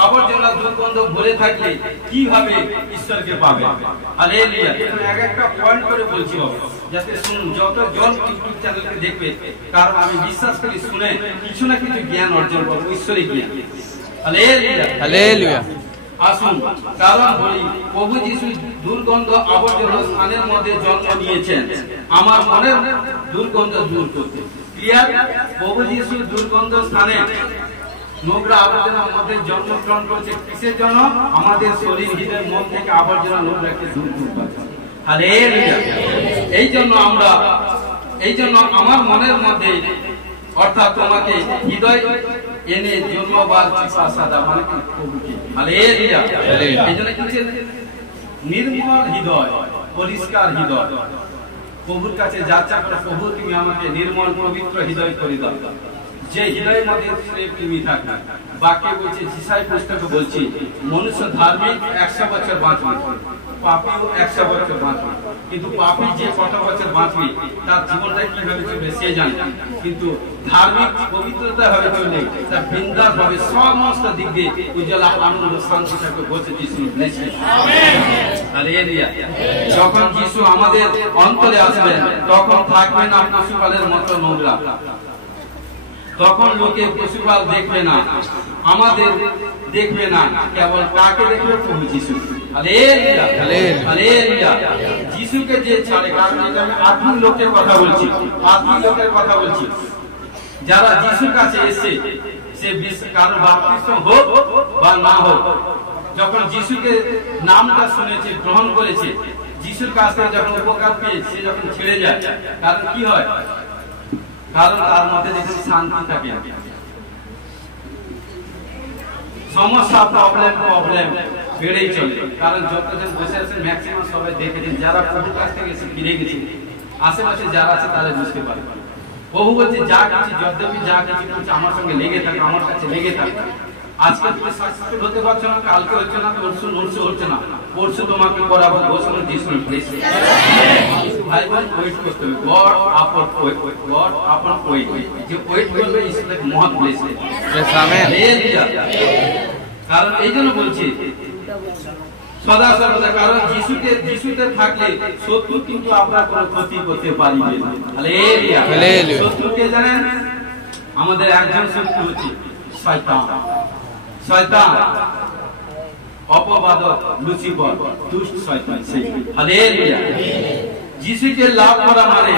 আবর্জনা দুর্গন্ধ ভরে থাকলে কিভাবে ঈশ্বরকে পাবে? হালেলুয়া। এক একটা পয়েন্ট করে বলছি বাবা, যাতে শুনুন, যত জন ইউটিউব চ্যানেলকে দেখবে, কারণ আমি বিশ্বাস করি শুনে কিছু না কিছু জ্ঞান অর্জন করবো, ঈশ্বরিক জ্ঞান। হালেলুয়া। হালেলুয়া। আসুন, কারণ বলি প্রভু যিশু দুর্গন্ধ আবর্জনা স্থানের মধ্যে জন্ম নিয়েছেন আমার মনের দুর্গন্ধ দূর করতে। ক্লিয়ার? প্রভু যিশু দুর্গন্ধ স্থানে নোংরা আবর্জনার মধ্যে জন্মগ্রহণ করেছে কিসের জন্য? আমাদের শরীর হৃদয়ের মন থেকে আবর্জনা নোংরাকে দূর করতে। হালেলুয়া। এই জন্য আমার মনের মধ্যে, অর্থাৎ তোমাকে হৃদয় এনে জন্মবার চিকিৎসা মানে প্রভুকে। হালেলুয়া। এই জন্য কি নির্মল হৃদয়, পরিষ্কার হৃদয় প্রভুর কাছে যাচ্ছা করে, প্রভু তুমি আমাকে নির্মল পবিত্র হৃদয় করে দাও, যে হৃদয়ের মধ্যে তুমি থাকবে। বাক্যে বলছে, যিশাই পুস্তকে বলছি, মনুষ্য ধার্মিক 100 বছর বাঁচবে, পাপীও 100 বছর বাঁচবে, কিন্তু পাপী যে কত বছর বাঁচবে তার জীবনটা কিভাবে চলবে সে জানে, কিন্তু ধার্মিক পবিত্রতা ভাবে চললে তার বিন্দাস ভাবে সমস্ত দিক দিয়ে উজ্জ্বলা আনন্দ শান্তি থাকবে। বলছে যিশু ব্লেসড। হালেলুয়া। যখন যিশু আমাদের অন্তরে আসবেন তখন থাকবে না পশুপালের মতো নোংরা, তখন লোকে পশুপাল দেখবে না, আমাদের দেখবে না, কেবল কাকে দেখবে? প্রভু যিশু। হালেলুয়া। হালেলুয়া। যিশুকে যে ছাড়ে, কারণ এটা আমি আত্মিক লোকের কথা বলছি, আত্মিক লোকের কথা বলছি, যারা যিশুর কাছে এসে সে কারণ বাপ্তিস্ম হোক বা না হোক, যখন যিশুকে নামটা শুনেছে, গ্রহণ করেছে, যিশুর কাছ থেকে যখন উপকার পেয়ে সে যখন ছেড়ে যায়, কারণ কি হয়? কারণ তার মধ্যে যখন শান্তি থাকে, সমস্যা প্রবলেম বেড়েই চলে। কারণ যতজন বসে আছেন ম্যাক্সিমাম সবাই দেখেছেন, যারা প্রভুর কাছ থেকে এসে ফিরে গেছে, আশেপাশে যারা আছে তারা বুঝতে পারে। প্রভু বলছে যা কিছু যদ্যপি যা কিছু করছে আমার সঙ্গে লেগে থাকে, আমার কাছে লেগে থাকে, আজকে তুমি সাকসেসফুল হতে পারছো না, কালকে হচ্ছে না, পরশু হচ্ছে না, পরশু তোমাকে করাবো ঘোষণা যিশুর প্লেসে। ভাই ভাই ওয়েট করতে হবে, গড আপন ওয়েট, গড আপন ওয়েট, যে ওয়েট করবে ইজ লাইক মহৎ প্লেসে। আমেন। কারণ এই জন্য বলছি সদা সর্বদা, কারণ যিশুতে থাকলে শত্রু কিন্তু আপনার কোনো ক্ষতি করতে পারবে না। Hallelujah, hallelujah. শত্রু কে জানেন? আমাদের একজন শত্রু হচ্ছে শয়তান। শয়তান, অপবাদক, লুসিফার, দুষ্ট শয়তান সেই। হালেলুয়া। যিশুকে লাভ করা মানে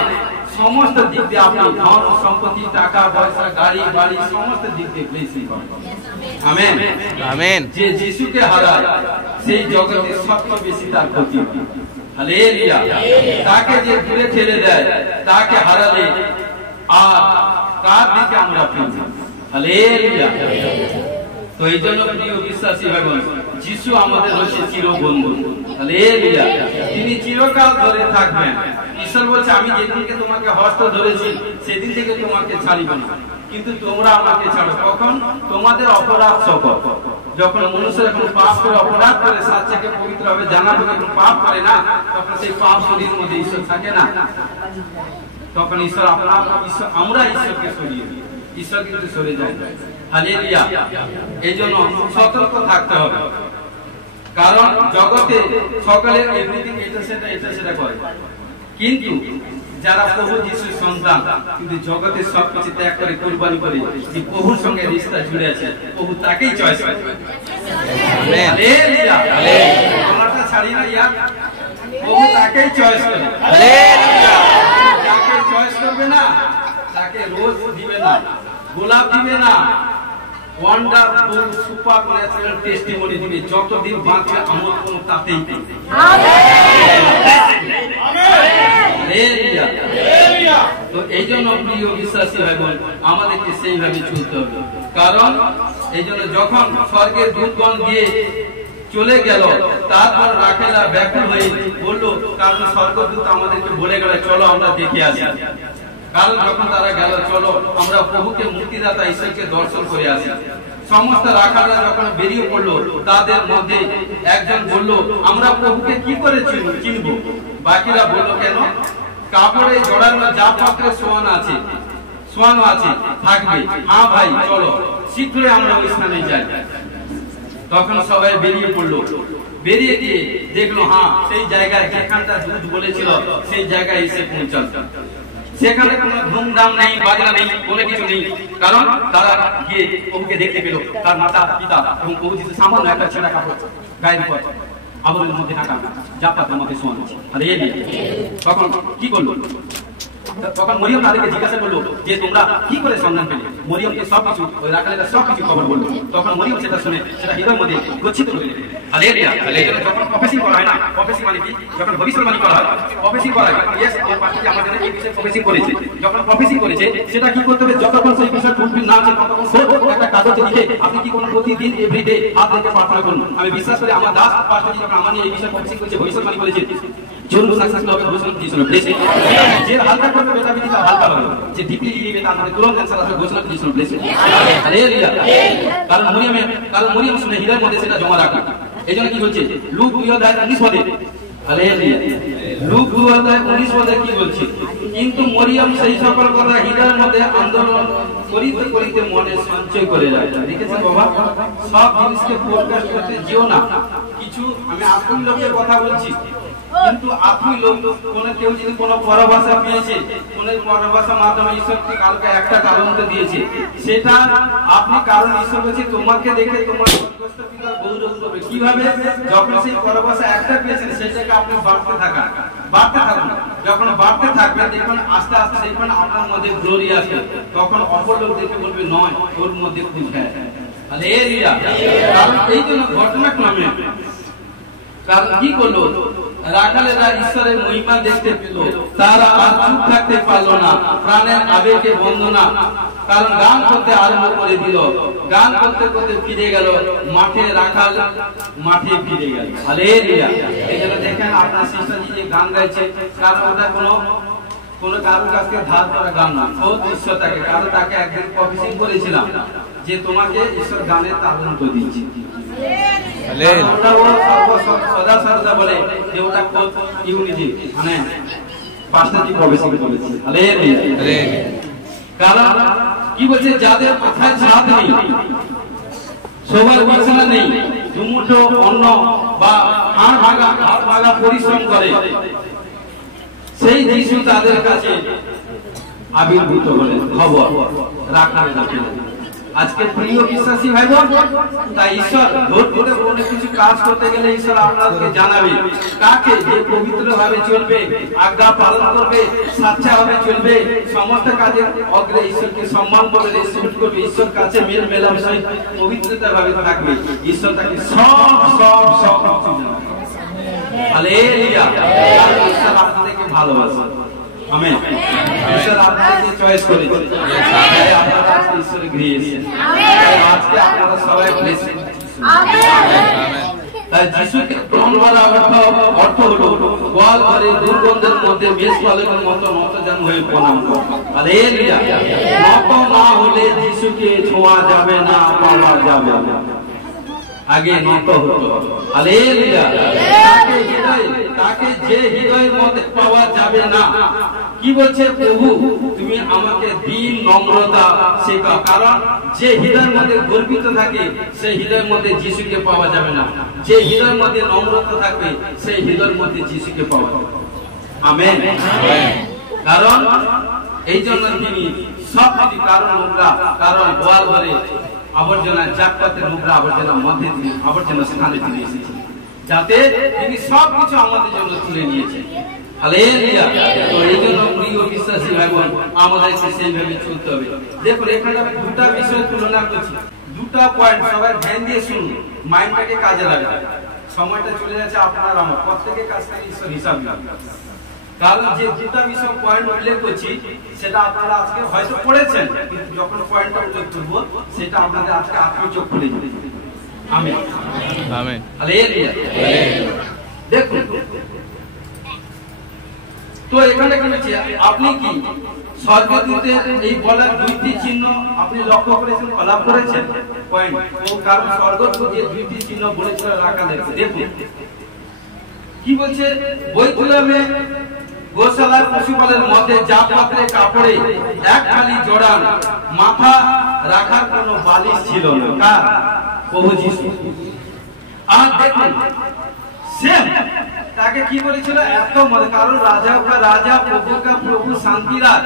সমস্ত দিক দিয়ে আপনি ধন সম্পত্তি, টাকা পয়সা, গাড়ি বাড়ি সমস্ত দিক দিয়ে ব্লেসিং পাবেন। Amen, amen. যে যিশুকে হারায় সেই জগতে সবচেয়ে বেশি তার ক্ষতি হয়। হালেলুয়া। তাকে যে দূরে ঠেলে দেয়, তাকে হারালে আর কার দিকে আমরা ফিরব? হালেলুয়া। তো এই জন্য প্রিয় বিশ্বাসী ভাই বোন, যিশু আমাদের হচ্ছে চিরবন্ধু। হালেলুয়া। তিনি চিরকাল ধরে থাকবেন। ঈশ্বর বলছে আমি যেদিনকে তোমাকে হস্ত ধরেছি সেদিন থেকে তোমাকে ছাড়িব না, কিন্তু তোমরা আমাকে ছাড়ো কখন? তোমাদের অপরাধ সকল। যখন মনুষ্যের এখন পাপ করে অপরাধ করে সাচ্চাকে পবিত্র হবে জানার পরে যখন পাপ করে না, তখন সেই পাপ শরীরের মধ্যে ঈশ্বর থাকে না, তখন ঈশ্বর আমরা ঈশ্বরকে সরিয়ে দিই, ঈশ্বর কিন্তু সরে যায়। হালেলুয়া। এই জন্য সতর্ক থাকতে হবে, কারণ জগতে সকলে এভরিথিং এটা সেটা করে, কিন্তু যারা প্রভু যিশুর সন্তান কিন্তু জগতে সবকিছু ত্যাগ করে কুরবানি করে যে প্রভুর সঙ্গে রিশতা জুড়ে আছে, প্রভু তাকেই চয়েস করে। Amen, hallelujah, hallelujah. তোমারটা ছাড়ি না ইয়ার, প্রভু তাকেই চয়েস করে। হালেলুয়া। যাকে চয়েস করবে না তাকে রোজ দিবে না, গোলাপ দিবে না, ওয়ান্ডারফুল সুপারন্যাচুরাল টেস্টিমনি দিবে, যতদিন বাঁচবে আমল কোনো তাতেই দিবে। তো এই জন্য প্রিয় বিশ্বাসী ভাই বোন আমাদেরকে সেইভাবে চলতে হবে, কারণ এই জন্য যখন স্বর্গের দূতগণ দিয়ে চলে গেল, তারপর রাখেলা ব্যাকুল হয়ে বললো, কারণ স্বর্গদূত আমাদেরকে বলে গেল চলো আমরা দেখে আসি। কারণ যখন তারা গেল চলো আমরা প্রভুকে মুক্তিদাতা ঈশ্বরকে দর্শন করে আসি। সমস্ত রাখালরা যখন বেরিয়ে পড়লো, তাদের মধ্যে একজন বলল আমরা প্রভুকে কি করে চিনব? বাকিরা বলল কেন? কাপড়ে জড়ানো যা পাত্রে শোয়ানো আছে থাকবে। হ্যাঁ ভাই চলো শীঘ্রই আমরা ওই স্থানে যাই। তখন সবাই বেরিয়ে পড়লো, বেরিয়ে গিয়ে দেখলো হ্যাঁ সেই জায়গায় যেখানটা দুধ বলেছিল সেই জায়গায় এসে পৌঁছাল। সেখানে কোনো ধুমধাম নেই, বাজনা নেই, কোনো কিছু নেই, কারণ তারা গিয়ে প্রভুকে দেখতে পেল। তার মাতা পিতা এবং প্রভু যিশু সামান্য একটা ছেঁড়া কাপড় গায়ের উপর আবরণের মধ্যে ঢাকা, যা পাতার মধ্যে শোয়ানো। আর এই তখন কি করলো? তখন মরিয়ম তাদেরকে জিজ্ঞাসা করলো যে তোমরা কি করে সন্ধান পেলে? মরিয়মকে সবকিছু ওই রাখালেরা সবকিছু খবর বললো। তখন মরিয়ম সেটা শুনে সেটা হৃদয়ের মধ্যে গচ্ছিত করে দিলেন। Hallelujah, hallelujah. যখন প্রফেসিং করা হয় না, প্রফেসিং মানে কি? যখন ভবিষ্যৎবাণী করা হয়, প্রফেসিং করা হয়, ইয়েস এর পাশে আমাদের এই বিষয়ে প্রফেসিং করেছে। যখন প্রফেসিং করেছে সেটা কি করতে হবে? যতক্ষণ সেই বিষয় ফুলফিল না হচ্ছে ততক্ষণ একটা কাগজে লিখে আপনি কি করুন? প্রতিদিন এভরিডে হাত রেখে প্রার্থনা করুন। আমি বিশ্বাস করি আমার দাস পাস্টর যখন আমার এই বিষয়ে প্রফেসিং করেছে, ভবিষ্যৎবাণী করেছে, জরুর সাকসেসফুল হবে ঘোষণা দিয়েছিল প্লেসে। যে হালকা করবে বেটা বেটি তার হালকা হবে, যে ডিপলি নিবে তার মানে তুরন্ত ক্যান্সার আসবে ঘোষণা দিয়েছিল প্লেসে। হালেলুয়া। কারণ মরিয়ম শুনে হৃদয়ের মধ্যে সেটা জমা রাখা। এইজন্য কি বলছে লুক 2:19 পদে? হালেলুয়া। লুক 2:19 কি বলছে? কিন্তু মরিয়ম সেই সকল কথা হৃদয়ের মধ্যে আন্দোলন করিতে করিতে মনে সঞ্চয় করে রাখে। দেখেছেন বাবা, সব জিনিসকে ফোরকাস্ট করতে যেও না। কিছু আমি আপন লোকের কথা বলছি, কিন্তু আপনি লোক কোন কেউ যদি কোন পরভাষা পেয়েছে, কোন পরভাষার মাধ্যমে ঈশ্বরকে কালকে একটা কারণ দিয়েছে, সেটা আপনি কারণ ঈশ্বর বলছে তোমাকে দেখে তোমার স্বর্গস্থ পিতা গৌরব করবে। কিভাবে? যখন সেই পরভাষা একটা পেয়েছেন সেটাকে আপনি বাড়তে থাকুন। যখন বাড়তে থাকবেন দেখুন আস্তে আস্তে দেখবেন আপনার মধ্যে গ্লোরি আসবে। তখন অপর লোক দেখে বলবে নয়, ওর মধ্যে খুঁজে। হালেলুয়া। কারণ এই জন্য ঘটনাক্রমে কারণ কি করলো? রাখালেরা ঈশ্বরের মহিমা দেখতে পেল, তারা আর চুপ থাকতে পারলো না, প্রাণের আবেগে বন্দনা কারণ গান করতে আরম্ভ করে দিল। গান করতে করতে ফিরে গেল মাঠে, রাখাল মাঠে ফিরে গেল। হালেলুয়া। এজন্য দেখেন আপনার সিস্টারজি যে গান গাইছে, কারণ ওটা কোনো কারোর কাছে ধার করা গান না, খোদ ঈশ্বর তাকে। কারণ তাকে একদিন প্রফেসিং করেছিলাম যে তোমাকে ঈশ্বর গানের তালন্ত দিয়েছে। হালেলুয়া। ওটা ও সদা সর্বদা বলে যে ওটা কোন ইউনিটি মানে পাঁচটি প্রবেশিত করেছে। Hallelujah hallelujah. কারণ কি বলছে যাদের মাথায় ছাদ নেই, সবার বিছানা নেই, দুমুঠো অন্ন বা হাড় ভাঙা পরিশ্রম করে, সেই যিশু তাদের কাছে আবির্ভূত হলেন খবর রাখার জন্য। আজকে প্রিয় বিশ্বাসী ভাই বোন, তাই ঈশ্বর ধৈর্যতে কোনো কিছু কাজ করতে গেলে ঈশ্বর আপনাদেরকে জানাবে কাকে যে পবিত্র ভাবে চলবে, আজ্ঞা পালন করবে, সাচ্চা ভাবে চলবে, সমস্ত কাজে অগ্রে ঈশ্বরকে সম্মান করবে, রেসপেক্ট করবে, ঈশ্বর কাছে মেল মেলামেশায় পবিত্রতা ভাবে থাকবে, ঈশ্বর তাকে সব সব সব হালেলুয়া। ঈশ্বর আপনাদেরকে ভালোবাসে। আমেন। ঈশ্বর আপনাদেরকে চয়েস করেছে, আপনারা আজকে ঈশ্বরের গৃহে এসেছেন, আজকে আপনারা সবাই ব্লেসড। তাই যিশুকে গ্রহণ করা অর্থ হলো গোয়াল ঘরে দুর্গন্ধের মধ্যে মেষপালকের মতো নতজান হয়ে প্রণাম করা। হালেলুয়া। নত না হলে যিশুকে ছোঁয়া যাবে না, পাওয়া যাবে না। আগে নত হতো। হালেলুয়া। তাকে যে হৃদয়ের মধ্যে পাওয়া যাবে না, কি বলছে প্রভু, তুমি আমাকে দিন নম্রতা শেখাও। কারণ যে হৃদয়ের মধ্যে গর্বিত থাকে সেই হৃদয়ের মধ্যে যিশুকে পাওয়া যাবে না, যে হৃদয়ের মধ্যে নম্রতা থাকবে সেই হৃদয়ের মধ্যে যিশুকে পাওয়া যাবে। আমেন। কারণ এই জন্য তিনি সব কিছু, কারণ নোংরা, কারণ গোয়াল ঘরে আবর্জনা, জাকপাতের নোংরা আবর্জনার মধ্যে তিনি আবর্জনা স্থানে তিনি এসেছেন, যাতে তিনি সবকিছু আমাদের জন্য তুলে নিয়েছেন। হালেলুয়া। তো এই জন্য প্রিয় বিশ্বাসী ভাই বোন, আমাদেরকে সেইভাবে চলতে হবে। দেখুন এখানে আমি দুটা বিষয় তুলনা করছি, দুটা পয়েন্ট, সবাই ধ্যান দিয়ে শুনুন, মাইন্ডটাকে কাজে লাগান। সময়টা চলে যাচ্ছে আপনার আমার প্রত্যেকের কাছ থেকে ঈশ্বর হিসাব নেবেন। কারণ যে দুটা বিষয় পয়েন্ট উল্লেখ করছি সেটা আপনারা আজকে হয়তো পড়েছেন, কিন্তু যখন পয়েন্টটা উল্লেখ করবো সেটা আপনাদের আজকে আত্মচোখ খুলে যাবে। Amen amen hallelujah. দেখুন তো এখানে কি বলছে, আপনি কি স্বর্গদূতের এই বলার দুইটি চিহ্ন আপনি লক্ষ্য করেছেন, লাভ করেছেন? পয়েন্ট ও কারণ স্বর্গদূত যে দুইটি চিহ্ন বলেছিল রাখা দেখুন কি বলছে, বৈতলমে গোশালার পশুপালের মধ্যে যা পাত্রে কাপড়ে এক খালি জড়ান, মাথা রাখার কোনো বালিশ ছিল না। কার? প্রভু যিশু। আর দেখুন সেম তাকে কি বলেছিল, এত মনে, কারণ রাজা কা রাজা, প্রভু কা প্রভু, শান্তিরাজ,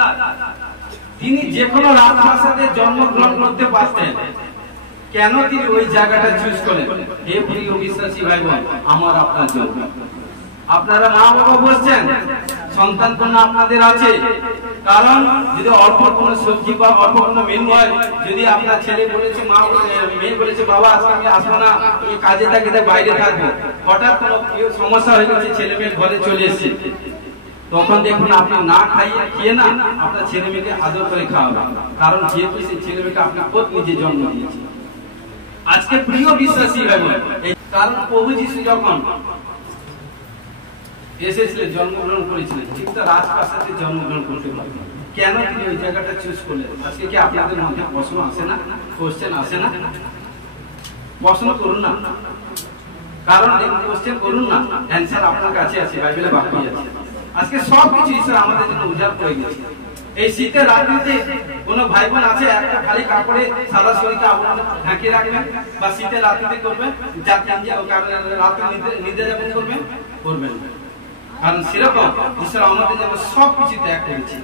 তিনি যে কোনো রাজপ্রাসাদে জন্মগ্রহণ করতে পারতেন, কেন তিনি ওই জায়গাটা চুজ করেন? হে প্রিয় বিশ্বাসী ভাই বোন, আমার আপনার জন্য। আপনারা মা বাবা বলছেন, সন্তান কোন আপনাদের আছে, কারণ যদি অল্প কোনো সবজি বা অল্প কোনো মেনু হয়, যদি আপনার ছেলে বলেছে, মেয়ে বলেছে বাবা আজকে আমি আসবো না, আমি কাজে থাকি, তাই বাইরে থাকবো, হঠাৎ কোনো সমস্যা হয়ে গেছে, ছেলে মেয়ে ঘরে চলে এসেছে, তখন দেখুন আপনি না খাইয়ে খেয়ে না আপনার ছেলে মেয়েকে আদর করে খাওয়াবেন, কারণ যেহেতু সেই ছেলে মেয়েকে আপনার খোদ নিজে জন্ম দিয়েছে। আজকে প্রিয় বিশ্বাসী ভাই বোন, কারণ প্রভু যিশু যখন এসেছিলেন, জন্মগ্রহণ করেছিলেন, ঠিক তো রাজপ্রাসাদে জন্মগ্রহণ করতে পারবেন, কেন তিনি ওই জায়গাটা চুজ করলেন? আজকে কি আপনাদের মধ্যে প্রশ্ন আসে না, কোশ্চেন আসে না? প্রশ্ন করুন না, কারণ কোশ্চেন করুন না, অ্যান্সার আপনার কাছে আছে, বাইবেলে বাকি আছে। আজকে সব কিছু ঈশ্বর আমাদের জন্য উজাড় করে গেছে। এই শীতের রাত্রিতে কোনো ভাই বোন আছে একটা খালি কাপড়ে সারা শরীরটা আপনারা ঢাকিয়ে রাখবেন, বা শীতের রাত্রিতে করবেন, রাত্রে নিতে যাবেন, করবেন, কারণ সেরকম ঈশ্বর আমাদের জন্য সবকিছু ত্যাগ করেছে।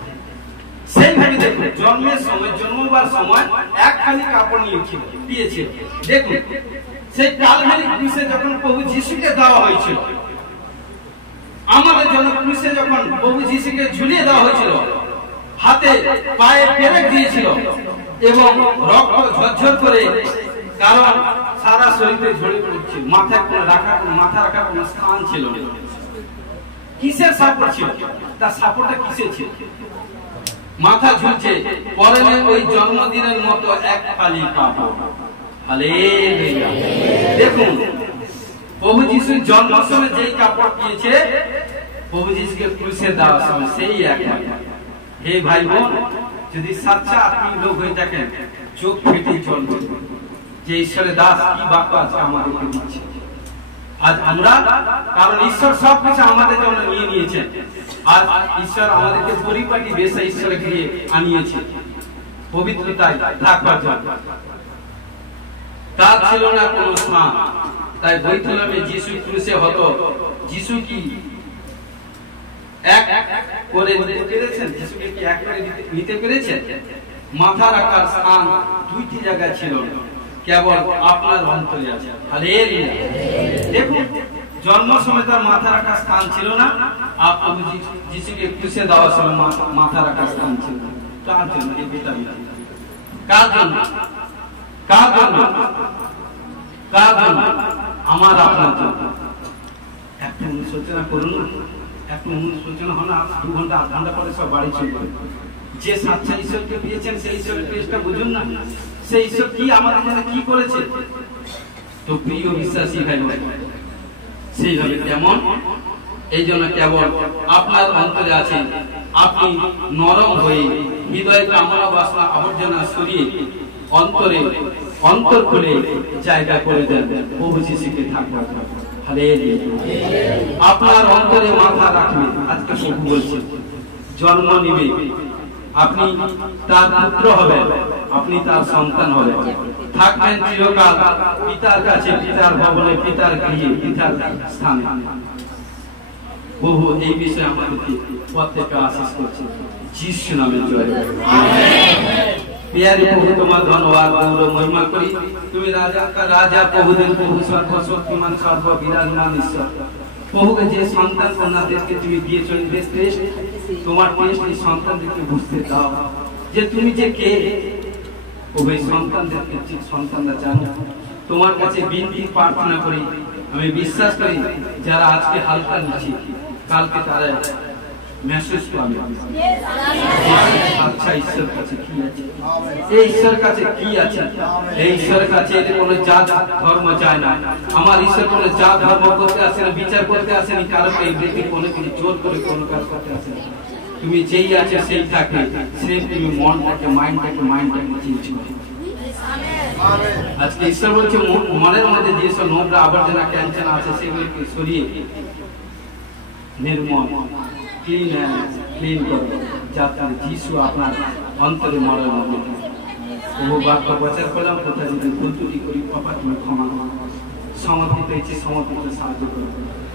সেইভাবে দেখুন জন্মের সময়, জন্মবার সময় এক খালি কাপড় দিয়েছে। দেখুন সেই কালভারি ক্রুশে যখন প্রভু যিশুকে দেওয়া হয়েছিল, আমাদের জন্য ক্রুশে যখন প্রভু যিশুকে ঝুলিয়ে দেওয়া হয়েছিল, হাতে পায়ে পেরেক দিয়েছিল এবং রক্ত ঝরঝর করে, কারণ সারা শরীরে ঝরে পড়ছিল, মাথা রাখার কোনো স্থান ছিল না। কিসের সাপোর্ট ছিল? তার সাপোর্টটা কিসের ছিল? মাথা ঝুলছে, পরনে ওই জন্মদিনের মতো এক খালি কাপড়। হালেলুয়া। দেখুন প্রভু যিশুর জন্মের সময় যেই কাপড় দিয়েছে, প্রভু যিশুকে ক্রুশে দেওয়ার সময় সেই এক কাপড়। হে ভাই বোন, যদি সাচ্চা আত্মিক লোক হয়ে থাকেন, চোখ ফেটে জল যে ঈশ্বরের দাস কি বাক্য আছে আমাদেরকে দিচ্ছে। আজ আমরা, কারণ ঈশ্বর সবকিছু আমাদের জন্য নিয়ে নিয়েছেন, আর ঈশ্বর আমাদেরকে পরিপাটি বেশে ঈশ্বরে গিয়ে আনিয়েছে পবিত্রতায় থাকবার জন্য। তার ছিল না কোনো স্থান, তাই বৈতলমে যিশু ক্রুশে হতো। যিশু কি এক করে নিতে পেরেছেন? যিশুকে কি এক করে নিতে পেরেছেন? মাথা রাখার স্থান দুইটি জায়গা ছিল, কেবল আপনার অন্তরে আছে। হালেলুয়া। দেখুন, জন্ম সময় তার মাথা রাখার স্থান ছিল না, আপনি যিশুকে ক্রুশে দেওয়ার সময় মাথা রাখার স্থান ছিল। কার জন্য এই বেতাবিতা? কার জন্য? কার জন্য? কার জন্য? আমার আপনার জন্য। একটু অনুশোচনা করুন, একটু অনুশোচনা হন, 2 ঘন্টা 8 ঘন্টা পরে সব বাড়ি চলবে। যে সাচ্চা ঈশ্বরকে পেয়েছেন সেই ঈশ্বরের টেস্টটা বুঝুন না, সেই ঈশ্বর কি আমাদের জন্য কি করেছে। তো প্রিয় বিশ্বাসী ভাই বোন, সেইভাবে কেমন, এই জন্য কেবল আপনার অন্তরে আছে। আপনি নরম হয়ে হৃদয় কামনা বাসনা আবর্জনা সরিয়ে অন্তরে অন্তর খুলে জায়গা করে দেন প্রভু যিশুকে থাকবার। আপনার অন্তরে মাথা রাখবেন। আজকে প্রভু বলছেন জন্ম নিবে, আপনি তার পুত্র হবেন, আপনি তার সন্তান হবেন, থাকবেন চিরকাল পিতার কাছে, পিতার ভবনে, পিতার গৃহে, পিতার স্থানে। প্রভু এই বিষয়ে আমাদেরকে প্রত্যেককে আশীষ করছে। যিশু নামে জয়। प्यारे प्रभु तुम्हारा धन्यवाद गौरव महिमा करी। তুমি রাজা का राजा প্রভুদের প্রভু সর্বশক্তিমান সর্ববিরাজমান ঈশ্বর। প্রভুকে যে সন্তান কন্যাদেরকে তুমি দিয়েছো, বেশ টেস্ট তোমার টেস্ট এই সন্তানদেরকে বুঝতে দাও যে তুমি যে কে। প্রভু এই সন্তানদেরকে ঠিক সন্তানরা জানো, তোমার কাছে বিনতি প্রার্থনা করি। আমি বিশ্বাস করি যারা আজকে হালকা নিচ্ছি, কালকে তারা মেসেজ পাবে। আচ্ছা, ঈশ্বর কাছে কি আছে? এই ঈশ্বর কাছে কি আছে? এই ঈশ্বর কাছে কোনো জাত ধর্ম চায় না। আমার ঈশ্বর কোনো জাত ধর্ম করতে আসে না, বিচার করতে আসেনি, কারো এই ব্যক্তি কোনো কিছু জোর করে কোনো কাজ করতে আসে না। তুমি যেই আছে সেই থাকে, সেই তুমি মনটাকে মাইন্ডটাকে চিনছো। আজকে ঈশ্বর বলছে মনের মধ্যে যেসব নোংরা আবর্জনা ক্যান্সার আছে সেগুলোকে সরিয়ে নির্মল ক্লিন করো, যাতে যিশু আপনার অন্তরে মরার মধ্যে। বহু বাক্য প্রচার করলাম, কোথায় যদি ভুল ত্রুটি করি পাপা তুমি ক্ষমা করো। সমর্পিত হয়েছে, সমর্পিত সাহায্য করো।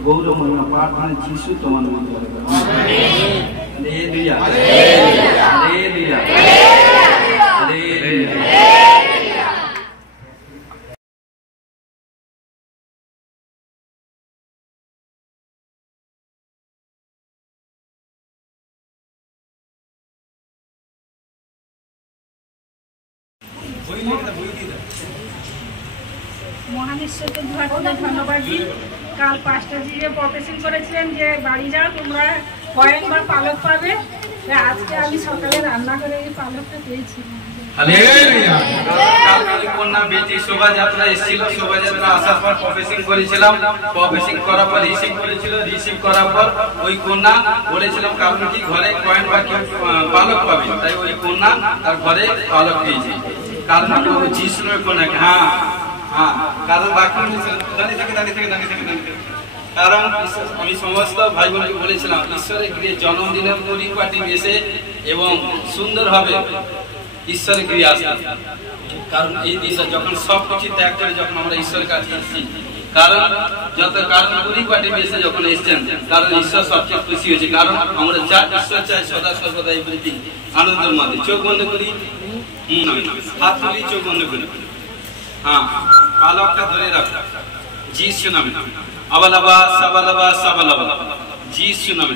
গৌরব মহিমা প্রার্থনা যিশু তোমার মধ্যে। Hallelujah, hallelujah, hallelujah. মহান ঈশ্বরকে ধন্যবাদ দিই। কাল 5টা জিরে প্রফেশন করেছিলেন যে বাড়ি যাও তোমরা কয়েকবার পালক পাবে। আজকে আমি সকালে রান্না করে এই পালকটা পেয়েছি। হালেলুয়া। কাল কন্যা বেটি শোভাযাত্রা এসেছিল, শোভাযাত্রা আসার পর প্রফেশন করেছিলাম, প্রফেশন করার পর রিসিভ করেছিল, রিসিভ করার পর ওই কন্যা বলেছিলাম কারণ কি ঘরে কয়েন বা পালক পাবে, তাই ওই কন্যা তার ঘরে পালক পেয়েছে। কারণ যিশুর কন্যাকে হ্যাঁ কারণ কারণ আমি সমস্ত ভাই বোনকে বলেছিলাম ঈশ্বরের গৃহে জন্মদিনের পরিপাটি বেশে এবং সুন্দর হবে ঈশ্বরের গৃহে আসবে। কারণ এই দিশা যখন সবকিছু ত্যাগ করে যখন আমরা ঈশ্বরের কাছে এসেছি, কারণ পরিপাটি বেশে যখন এসছেন, কারণ ঈশ্বর সবচেয়ে খুশি হয়েছে। কারণ আমরা যা ঈশ্বর চাই সদা সর্বদা এই প্রীতি আনন্দের মধ্যে। চোখ বন্ধ করি, হাত তুলি, চোখ বন্ধ করি। হ্যাঁ, পালকটা ধরে রাখো যিশু নামে। আবালাবা সাবালাবা সাবালাবা যিশু নামে,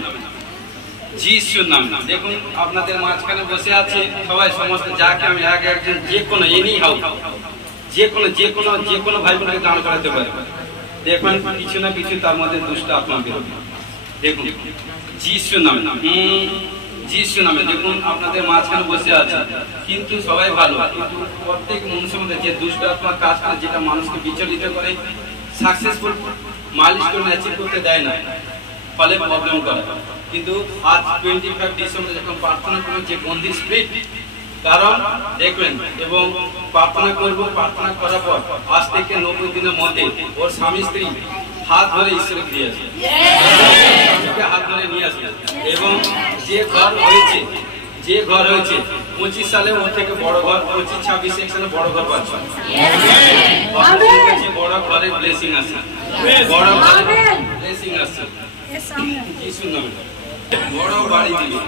যিশু নামে। দেখুন আপনাদের মাঝখানে বসে আছে সবাই, সমস্ত যাকে আমি একজন যে কোনো এনি হাউ যে কোনো ভাই বোনকে দাঁড় করাতে পারে। দেখুন কিছু না কিছু তার মধ্যে দুষ্ট আত্মা বেরোবে। দেখুন যিশু নামে, যিশু নামে। দেখুন আপনাদের মাঝখানে বসে আছে, কিন্তু সবাই ভালো, কিন্তু প্রত্যেক মানুষের মধ্যে যে দুষ্ট আত্মা কাজ করে, যেটা মানুষকে বিচলিত করে, সাকসেসফুল মাইলস্টোন অ্যাচিভ করতে দেয় না, ফলে প্রবলেম করে। কিন্তু আজ 25 ডিসেম্বর যখন প্রার্থনা করব যে বন্দি স্পিরিট কারণ দেখবেন এবং প্রার্থনা করব, প্রার্থনা করার পর আজ থেকে 90 দিনের মধ্যে ওর স্বামী স্ত্রী হাত ধরে ঈশ্বর দিয়ে আসবে, হাত ধরে নিয়ে আসবে এবং যে ঘর হয়েছে 25 সালে ওর থেকে বড় ঘর, 25-26 সালে বড় ঘর পাচ্ছে, বড় ঘরে ব্লেসিং আছে, বড় ঘরে ব্লেসিং আছে, কি শুনলাম বড় বাড়ি দিবে,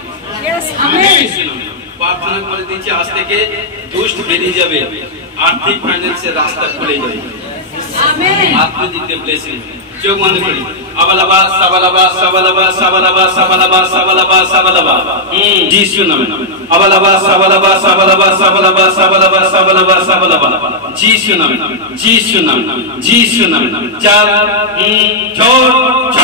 প্রার্থনা করে দিচ্ছি আজ থেকে দুষ্ট বেরিয়ে যাবে, আর্থিক ফাইন্যান্সের রাস্তা খুলে যাবে, আত্মদিক দিয়ে ব্লেসিং। চোখ বন্ধ করি, আবালাবা সাবালাবা সাবালাবা সাবালাবা সাবালাবা সাবালাবা সাবালাবা যিশু নামে, আবালাবা সাবালাবা সাবালাবা সাবালাবা সাবালাবা সাবালাবা সাবালাবা যিশু নামে, যিশু নামে, যিশু নামে। চাল ছোট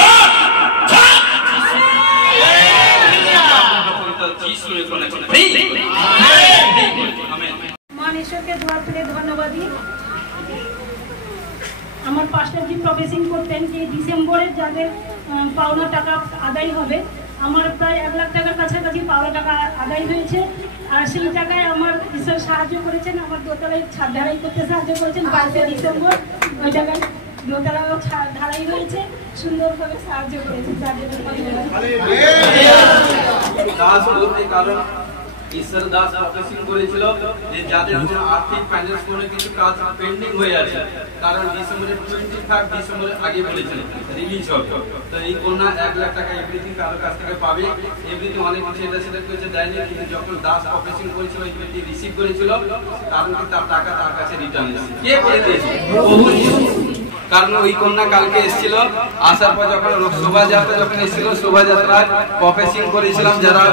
মান ঈশ্বরকে দোয়া করে ধন্যবাদ দিই। আমার পাস্টারজি প্রফেসিং করতেন যে ডিসেম্বরে যাদের পাওনা টাকা আদায় হবে, আমার প্রায় 1 লাখ টাকার কাছাকাছি পাওনা টাকা আদায় হয়েছে। আর সেই টাকায় আমার ঈশ্বর সাহায্য করেছেন, আমার দোতলায় ছাদ ঢালাই করতে সাহায্য করেছেন 22 ডিসেম্বর। ওই টাকায় দোতলাও ঢালাই হয়েছে, সুন্দরভাবে সাহায্য করেছেন। কারণ ঈশ্বর দাস প্রফেসিং করেছিল যে যাদের আর্থিক ফাইন্যান্স কোনো কিছু কাজ পেন্ডিং হয়ে আছে, কারণ ডিসেম্বরের 25 ডিসেম্বরের আগে বলেছিল রিলিজ হবে, তো এই কন্যা 1 লাখ টাকা এভরিথিং কারোর কাছ থেকে পাবে। এভরিথিং অনেক কিছু এটা কিছু দেয়নি, কিন্তু যখন দাস প্রফেসিং করেছিল ওই ব্যক্তি রিসিভ করেছিল, কারণ তার টাকা তার কাছে রিটার্ন এসেছে। কে করে দিয়েছে? প্রভু যিশু। কারণ ওই কন্যা কালকে এসেছিল, আসার পর যখন শোভাযাত্রা যখন এসেছিল, শোভাযাত্রায় প্রফেসিং করেছিলাম যারা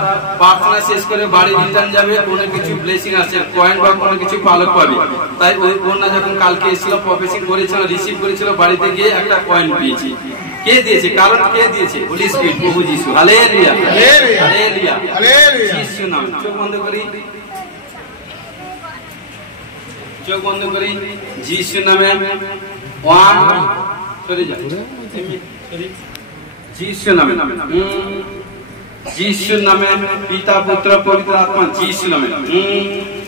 প্রার্থনা শেষ করে বাড়ি রিটার্ন যাবে কোনো কিছু ব্লেসিং আছে, কয়েন বা কোনো কিছু পালক পাবে। তাই ওই কন্যা যখন কালকে এসেছিল প্রফেসিং করেছিল, রিসিভ করেছিল, বাড়িতে গিয়ে একটা কয়েন পেয়েছি। কে দিয়েছে? কারণ কে দিয়েছে? হোলি স্পিরিট, প্রভু যিশু। হালেলুয়া, হালেলুয়া, যিশু নাম। চোখ বন্ধ করি, চোখ বন্ধ করি, যিশু নামে যিশু নামে, যিশু নামে, পিতা পুত্র পবিত্র আত্মা, যিশু নামে।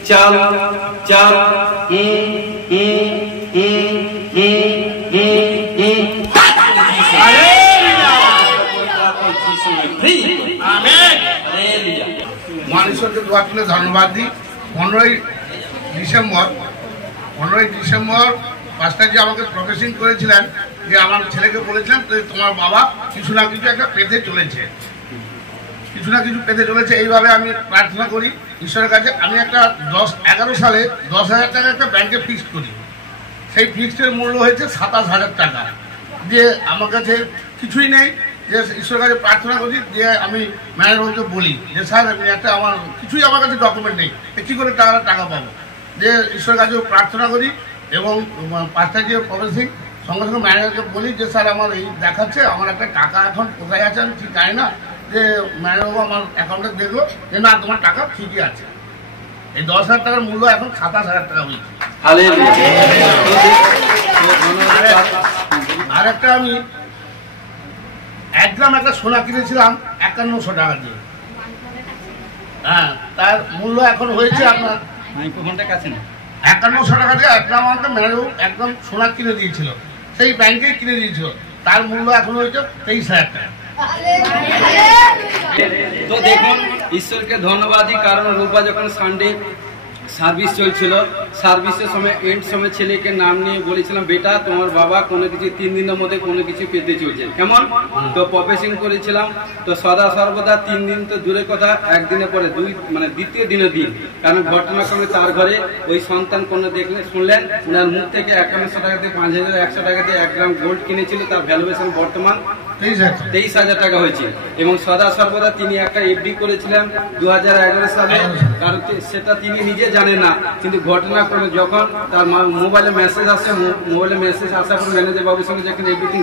চাল চাল মানুষকে দোয়া তুলে ধন্যবাদ দিই। 15ই ডিসেম্বর পাস্টারজি আমাকে প্রফেসিং করেছিলেন যে আমার ছেলেকে বলেছিলেন তোমার বাবা কিছু না কিছু একটা পেতে চলেছে, কিছু না কিছু পেতে চলেছে। এইভাবে আমি প্রার্থনা করি ঈশ্বরের কাছে। আমি একটা 11 সালে 10,000 টাকা একটা ব্যাংকে ফিক্সড করি। সেই ফিক্সডের মূল্য হয়েছে 27,000 টাকা। যে আমার কাছে কিছুই নেই, যে ঈশ্বরের কাছে প্রার্থনা করি, যে আমি ম্যানেজারকে বলি যে স্যার আমি একটা আমার কিছুই আমার কাছে ডকুমেন্ট নেই, কী করে টাকা পাবো। যে ঈশ্বরের কাছে প্রার্থনা করি এবং পাস্টারজি প্রফেসিং সঙ্গে সঙ্গে ম্যানেজারকে বলি যে স্যার আমার এই দেখাচ্ছে, আমার একটা টাকা এখন কোথায় আছে আমি ঠিক জানি না। যে ম্যানেজারবাবু আমার অ্যাকাউন্টে দেখলো যে না তোমার টাকা ঠিকই আছে। এই 10,000 টাকার মূল্য এখন 27,000 টাকা হয়েছে। আর একটা আমি 1 গ্রাম একটা সোনা কিনেছিলাম 5100 টাকা দিয়ে। হ্যাঁ, তার মূল্য এখন হয়েছে আপনার 5100 টাকা দিয়ে 1 গ্রাম আমাকে ম্যানেজার একদম সোনা কিনে দিয়েছিল, সেই ব্যাংকে কিনে দিয়েছিল। তার মূল্য এখন হয়েছে 23,000 টাকা। তো দেখুন ঈশ্বরকে ধন্যবাদ দিই, কারণ রূপা যখন সানডে সার্ভিস চলছিল, সার্ভিসের সময় এন্ড সময় ছেলেকে নাম নিয়ে বলেছিলাম বেটা তোমার বাবা কোনো কিছু 3 দিনের মধ্যে কোনো কিছু পেতে চলছে, কেমন? তো প্রফেসিং করেছিলাম। তো সদা সর্বদা 3 দিন তো দূরের কথা, একদিনের পরে দ্বিতীয় দিনের দিন, কারণ ঘটনাক্রমে তার ঘরে ওই সন্তান কোনো শুনলেন ওনার মুখ থেকে 5100 টাকাতে 5,100 টাকাতে 1 গ্রাম গোল্ড কিনেছিল, তার ভ্যালুয়েশন বর্তমান 23,000 টাকা হয়েছে। এবং সদা সর্বদা তিনি একটা এফডি করেছিলেন 2011 সালে, কারণ সেটা তিনি নিজে জানেন না, কিন্তু ঘটনাক্রমে যখন তার মোবাইলে মেসেজ আসে, মোবাইলে মেসেজ আসার পর ম্যানেজার বাবুর সঙ্গে যখন এভরিথিং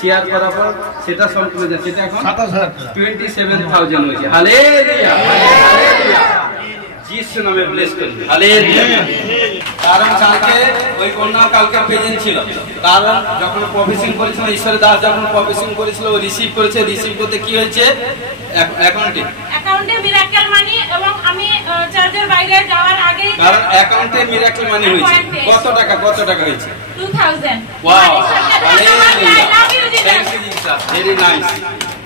শেয়ার করার পর সেটা সম্পূর্ণ যায়, সেটা এখন 27,000 হয়েছে। হালেলুয়া, হালেলুয়া, যিশু নামে ব্লেস করি। হালেলুয়া। কারণ কালকে ওই কন্যা কালকে প্রেজেন্ট ছিল, কারণ যখন প্রফেসিং করেছিল ঈশ্বরের দাস যখন প্রফেসিং করেছিল ও রিসিভ করেছে, রিসিভ করতে কি হয়েছে অ্যাকাউন্টে অ্যাকাউন্টে মিরাকেল মানি এবং আমি চার্চের বাইরে যাওয়ার আগেই কারণ অ্যাকাউন্টে মিরাকেল মানি হয়েছে। কত টাকা হয়েছে? 2000। Wow, very nice.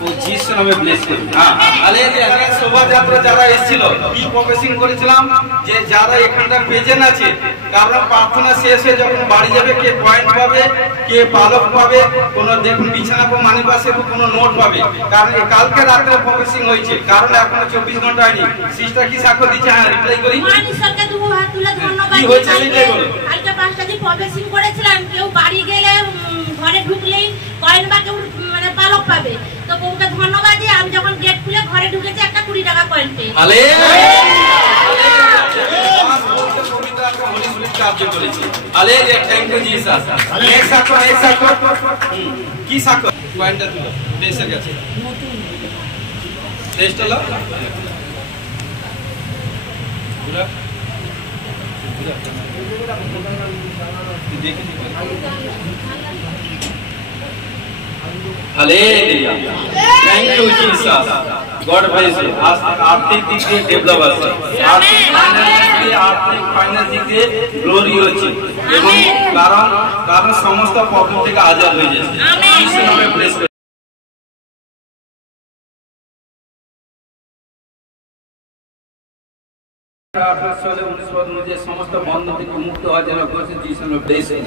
ও যিশু নামে ব্লেস করি। হ্যাঁ, হালেলুয়া। আজকে শোভাযাত্রা যারা এসেছিল কি প্রফেসিং করেছিলাম যে যারা এখানকার প্রেজেন্ট আছে, কারণ প্রার্থনা শেষ হয়ে যখন বাড়ি যাবে কে পয়েন্ট পাবে, কে পালক পাবে, কোন দেখুন বিছানা পর মানি পাশে কোন নোট পাবে। কারণ কালকে রাতে প্রফেসিং হয়েছে, কারণ এখনো 24 ঘন্টা হয়নি। সিস্টার কি সাক্ষ্য দিচ্ছে? হ্যাঁ, রিপ্লাই করি। ঈশ্বরকে দুটো হাত তুলে ধন্যবাদ। কি হয়েছে সেটাই বলো। কালকে 5টা দিন প্রফেসিং করেছিলাম, কেউ বাড়ি গেলে ঘরে ঢুকলেই কয়েন বা কেউ মানে পালক পাবে। তো বউকে ধন্যবাদ দিয়ে আমি যখন গেট খুলে ঘরে ঢুকেছি একটা 20 টাকা কয়েন পেয়ে। কি সাক্ষ্য? কয়েনটা তুলো, বেঁচে গেছে। টেস্ট হলো Hallelujah. Thank you, Jesus. God bless you. आर्थिक दिख से डेवलप আছে, आर्थिक फाइनेंस दिख से গ্লোরি হচ্ছে, এবং কারণ সমস্ত প্রবলেম থেকে আজাদ হয়ে যাচ্ছে। যিশু নামে ব্লেস করি। সমস্ত বন্ধন থেকে মুক্ত হওয়ার জন্য যিশু নামে ব্লেস করি।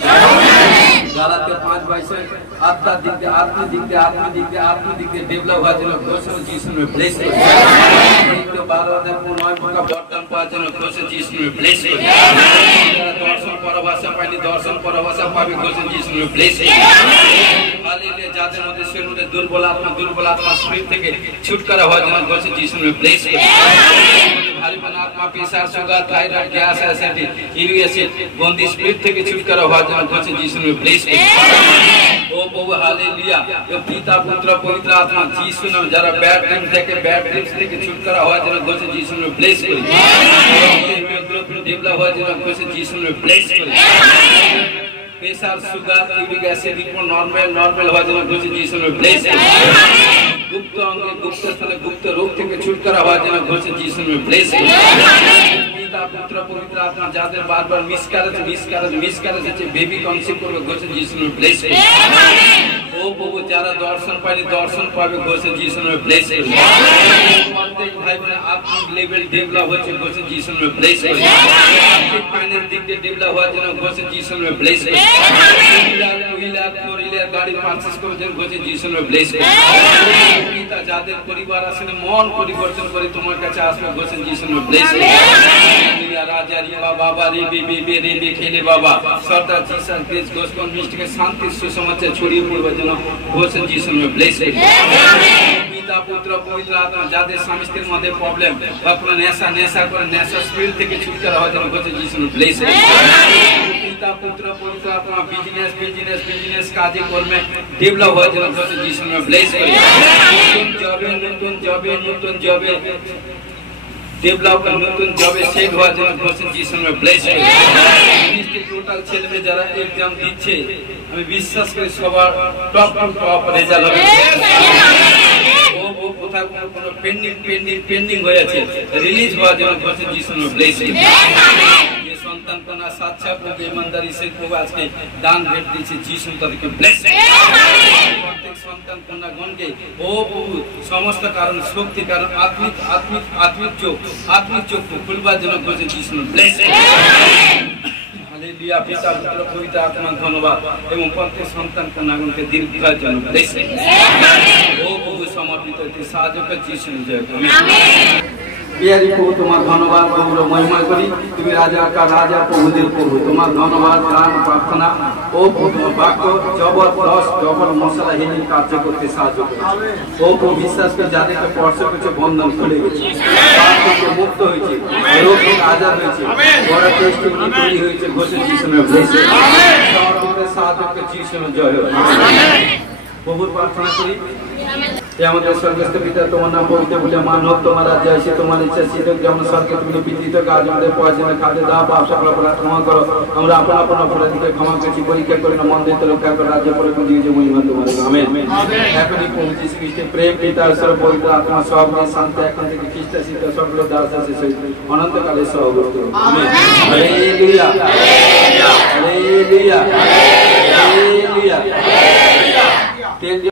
গালাতে 5:22 আত্মার দিক দিয়ে আত্মিক দিক দিয়ে ডেভেলপ হওয়ার জন্য যিশু নামে ব্লেস করি। 12:9 প্রকার বরদান পাওয়ার জন্য যিশু নামে ব্লেস করি। দর্শন পরভাষা পাইনি, দর্শন পরভাষা পাবে যিশু নামে ব্লেস করি। হালেলুয়া। যাদের মধ্যে শরীরে দুর্বল আত্মা শরীর থেকে ছুটকারা হওয়ার জন্য যিশু নামে ব্লেস করি। ভারীপন আত্মা, pressure, sugar, thyroid, gas, acid, uric acid, বন্দি স্পিরিট থেকে ছুটকারা হওয়ার জন্য যিশু নামে ব্লেস করি। ও প্রভু হালেলুয়া। পিতা, পুত্র, পবিত্র আত্মা যিশু নামে যারা ব্যাড ড্রিম থেকে ছুটকারা হওয়ার জন্য যিশু নামে ব্লেস করি। ডেভেলপ হওয়ার জন্য যিশু নামে ব্লেস করি। Pressure, sugar, uric acid report normal হওয়ার জন্য যিশু নামে ব্লেস করি। গুপ্ত অঙ্গে, গুপ্ত স্থলে, গুপ্ত রোগ থেকে ছুটকারা হওয়ার জন্য যিশু নামে ব্লেস করি। পিতা, পুত্র, পবিত্র আত্মা যাদের বারবার মিসক্যারেজ হচ্ছে, বেবি কনসিভ করবে যিশু নামে ব্লেস করি। ও প্রভু যারা দর্শন পায়নি দর্শন পাবে যিশু নামে ব্লেস করি। প্রত্যেক ভাই বোনের আত্মিক লেভেল ডেভেলপ হচ্ছে যিশু নামে ব্লেস করি। আর্থিক ফাইন্যান্স দিক দিয়ে ডেভেলপ হওয়ার জন্য যিশু নামে ব্লেস করি। গাড়ি পারচেজ করেছেন যিশু নামে ব্লেস করি। পিতা যাদের পরিবার আসলে মন পরিবর্তন করে তোমার কাছে আসবে যিশু নামে ব্লেস করি। রাজা রিবা বাবা রিবি খেলে বাবা সর্দার জিসাস গ্রেস গোস্পল মিস্টিকে শান্তির সুসমাচার ছড়িয়ে পড়বার জন্য যিশু নামে ব্লেস করি। পিতা, পুত্র, পবিত্র আত্মা যাদের স্বামী স্ত্রীর মধ্যে প্রবলেম, আপনার নেশা করে নেশা স্পিরিট থেকে ছুটকারা হওয়ার জন্য যিশু নামে ব্লেস করি। পিতা, পুত্র, পবিত্র আত্মা বিজনেস কাজে কর্মে ডেভেলপ হওয়ার জন্য যিশু নামে ব্লেস করি। নতুন জবে ডেভেলপ, নতুন জবে সেট হওয়ার জন্য যিশু নামে ব্লেস করি। টোটাল ছেলে যারা এক্সাম দিচ্ছে আমি বিশ্বাস করি সবার টপ রেজাল্ট হবে। কোথাও কোনো পেন্ডিং হয়ে আছে, রিলিজ হওয়ার জন্য যিশু নামে ব্লেস করি। যে সন্তান কন্যা সাচ্চা প্রভু ইমানদারি সে প্রভু আজকে দান ভেট দিয়েছে যিশু তাদেরকে ব্লেস করি। প্রত্যেক সন্তান কন্যাগণকে ও প্রভু সমস্ত কারণ শক্তি কারণ আত্মিক চোখ খুলবার জন্য যিশু নামে ব্লেস করি। হালেলুয়া। পিতা, পুত্র, পবিত্র আত্মা ধন্যবাদ এবং প্রত্যেক সন্তান কন্যাগণকে দীর্ঘায়ুর জন্য ব্লেস করি। ও প্রভু সমর্পিত হতে সাহায্য করে যিশু জয় করি। বিহারি প্রভু তোমার ধন্যবাদ গৌর মহিমা করি। তুমি রাজা কা রাজা প্রভুদের প্রভু, তোমার ধন্যবাদ গান প্রার্থনা ও বাক্য জবর মশলাহীন কার্য করতে সাহায্য করি। ও প্রভু বিশ্বাস করে যাদেরকে স্পর্শ করেছে বন্ধন খুলে গেছে, মুক্ত হয়েছে, রোগ থেকে আজাদ হয়েছে, বড় টেস্ট তৈরি হয়েছে যিশু নামে ব্লেস করি। সাহায্য করে যিশু জয় হোক। প্রভুর প্রার্থনা করি। আমাদের স্বর্গস্থ পিতা তোমার নাম পবিত্র বলে মান হোক, তোমার রাজ্য আসে, তোমার ইচ্ছা সিদ্ধ যেমন স্বর্গে তুমি পৃথিবীতে কাজ আমাদের প্রয়োজনে খাদ্য দাও, পাপ সকল অপরাধ ক্ষমা করো, আমরা আপন অপরাধীকে ক্ষমা করছি, পরীক্ষা করি না মন দিতে রক্ষা করো, রাজ্য পরিপূর্ণ দিয়েছে মহিমা তোমার। আমেন। এখনই প্রভু যীশু খ্রিস্টের প্রেম পিতা ঈশ্বর পবিত্র আত্মা সহভাবে শান্তি এখন থেকে খ্রিস্ট শীত সকল দাস আছে সেই অনন্তকালে সহবর্তী আমেন হালেলুয়া হালেলুয়া হালেলুয়া তেল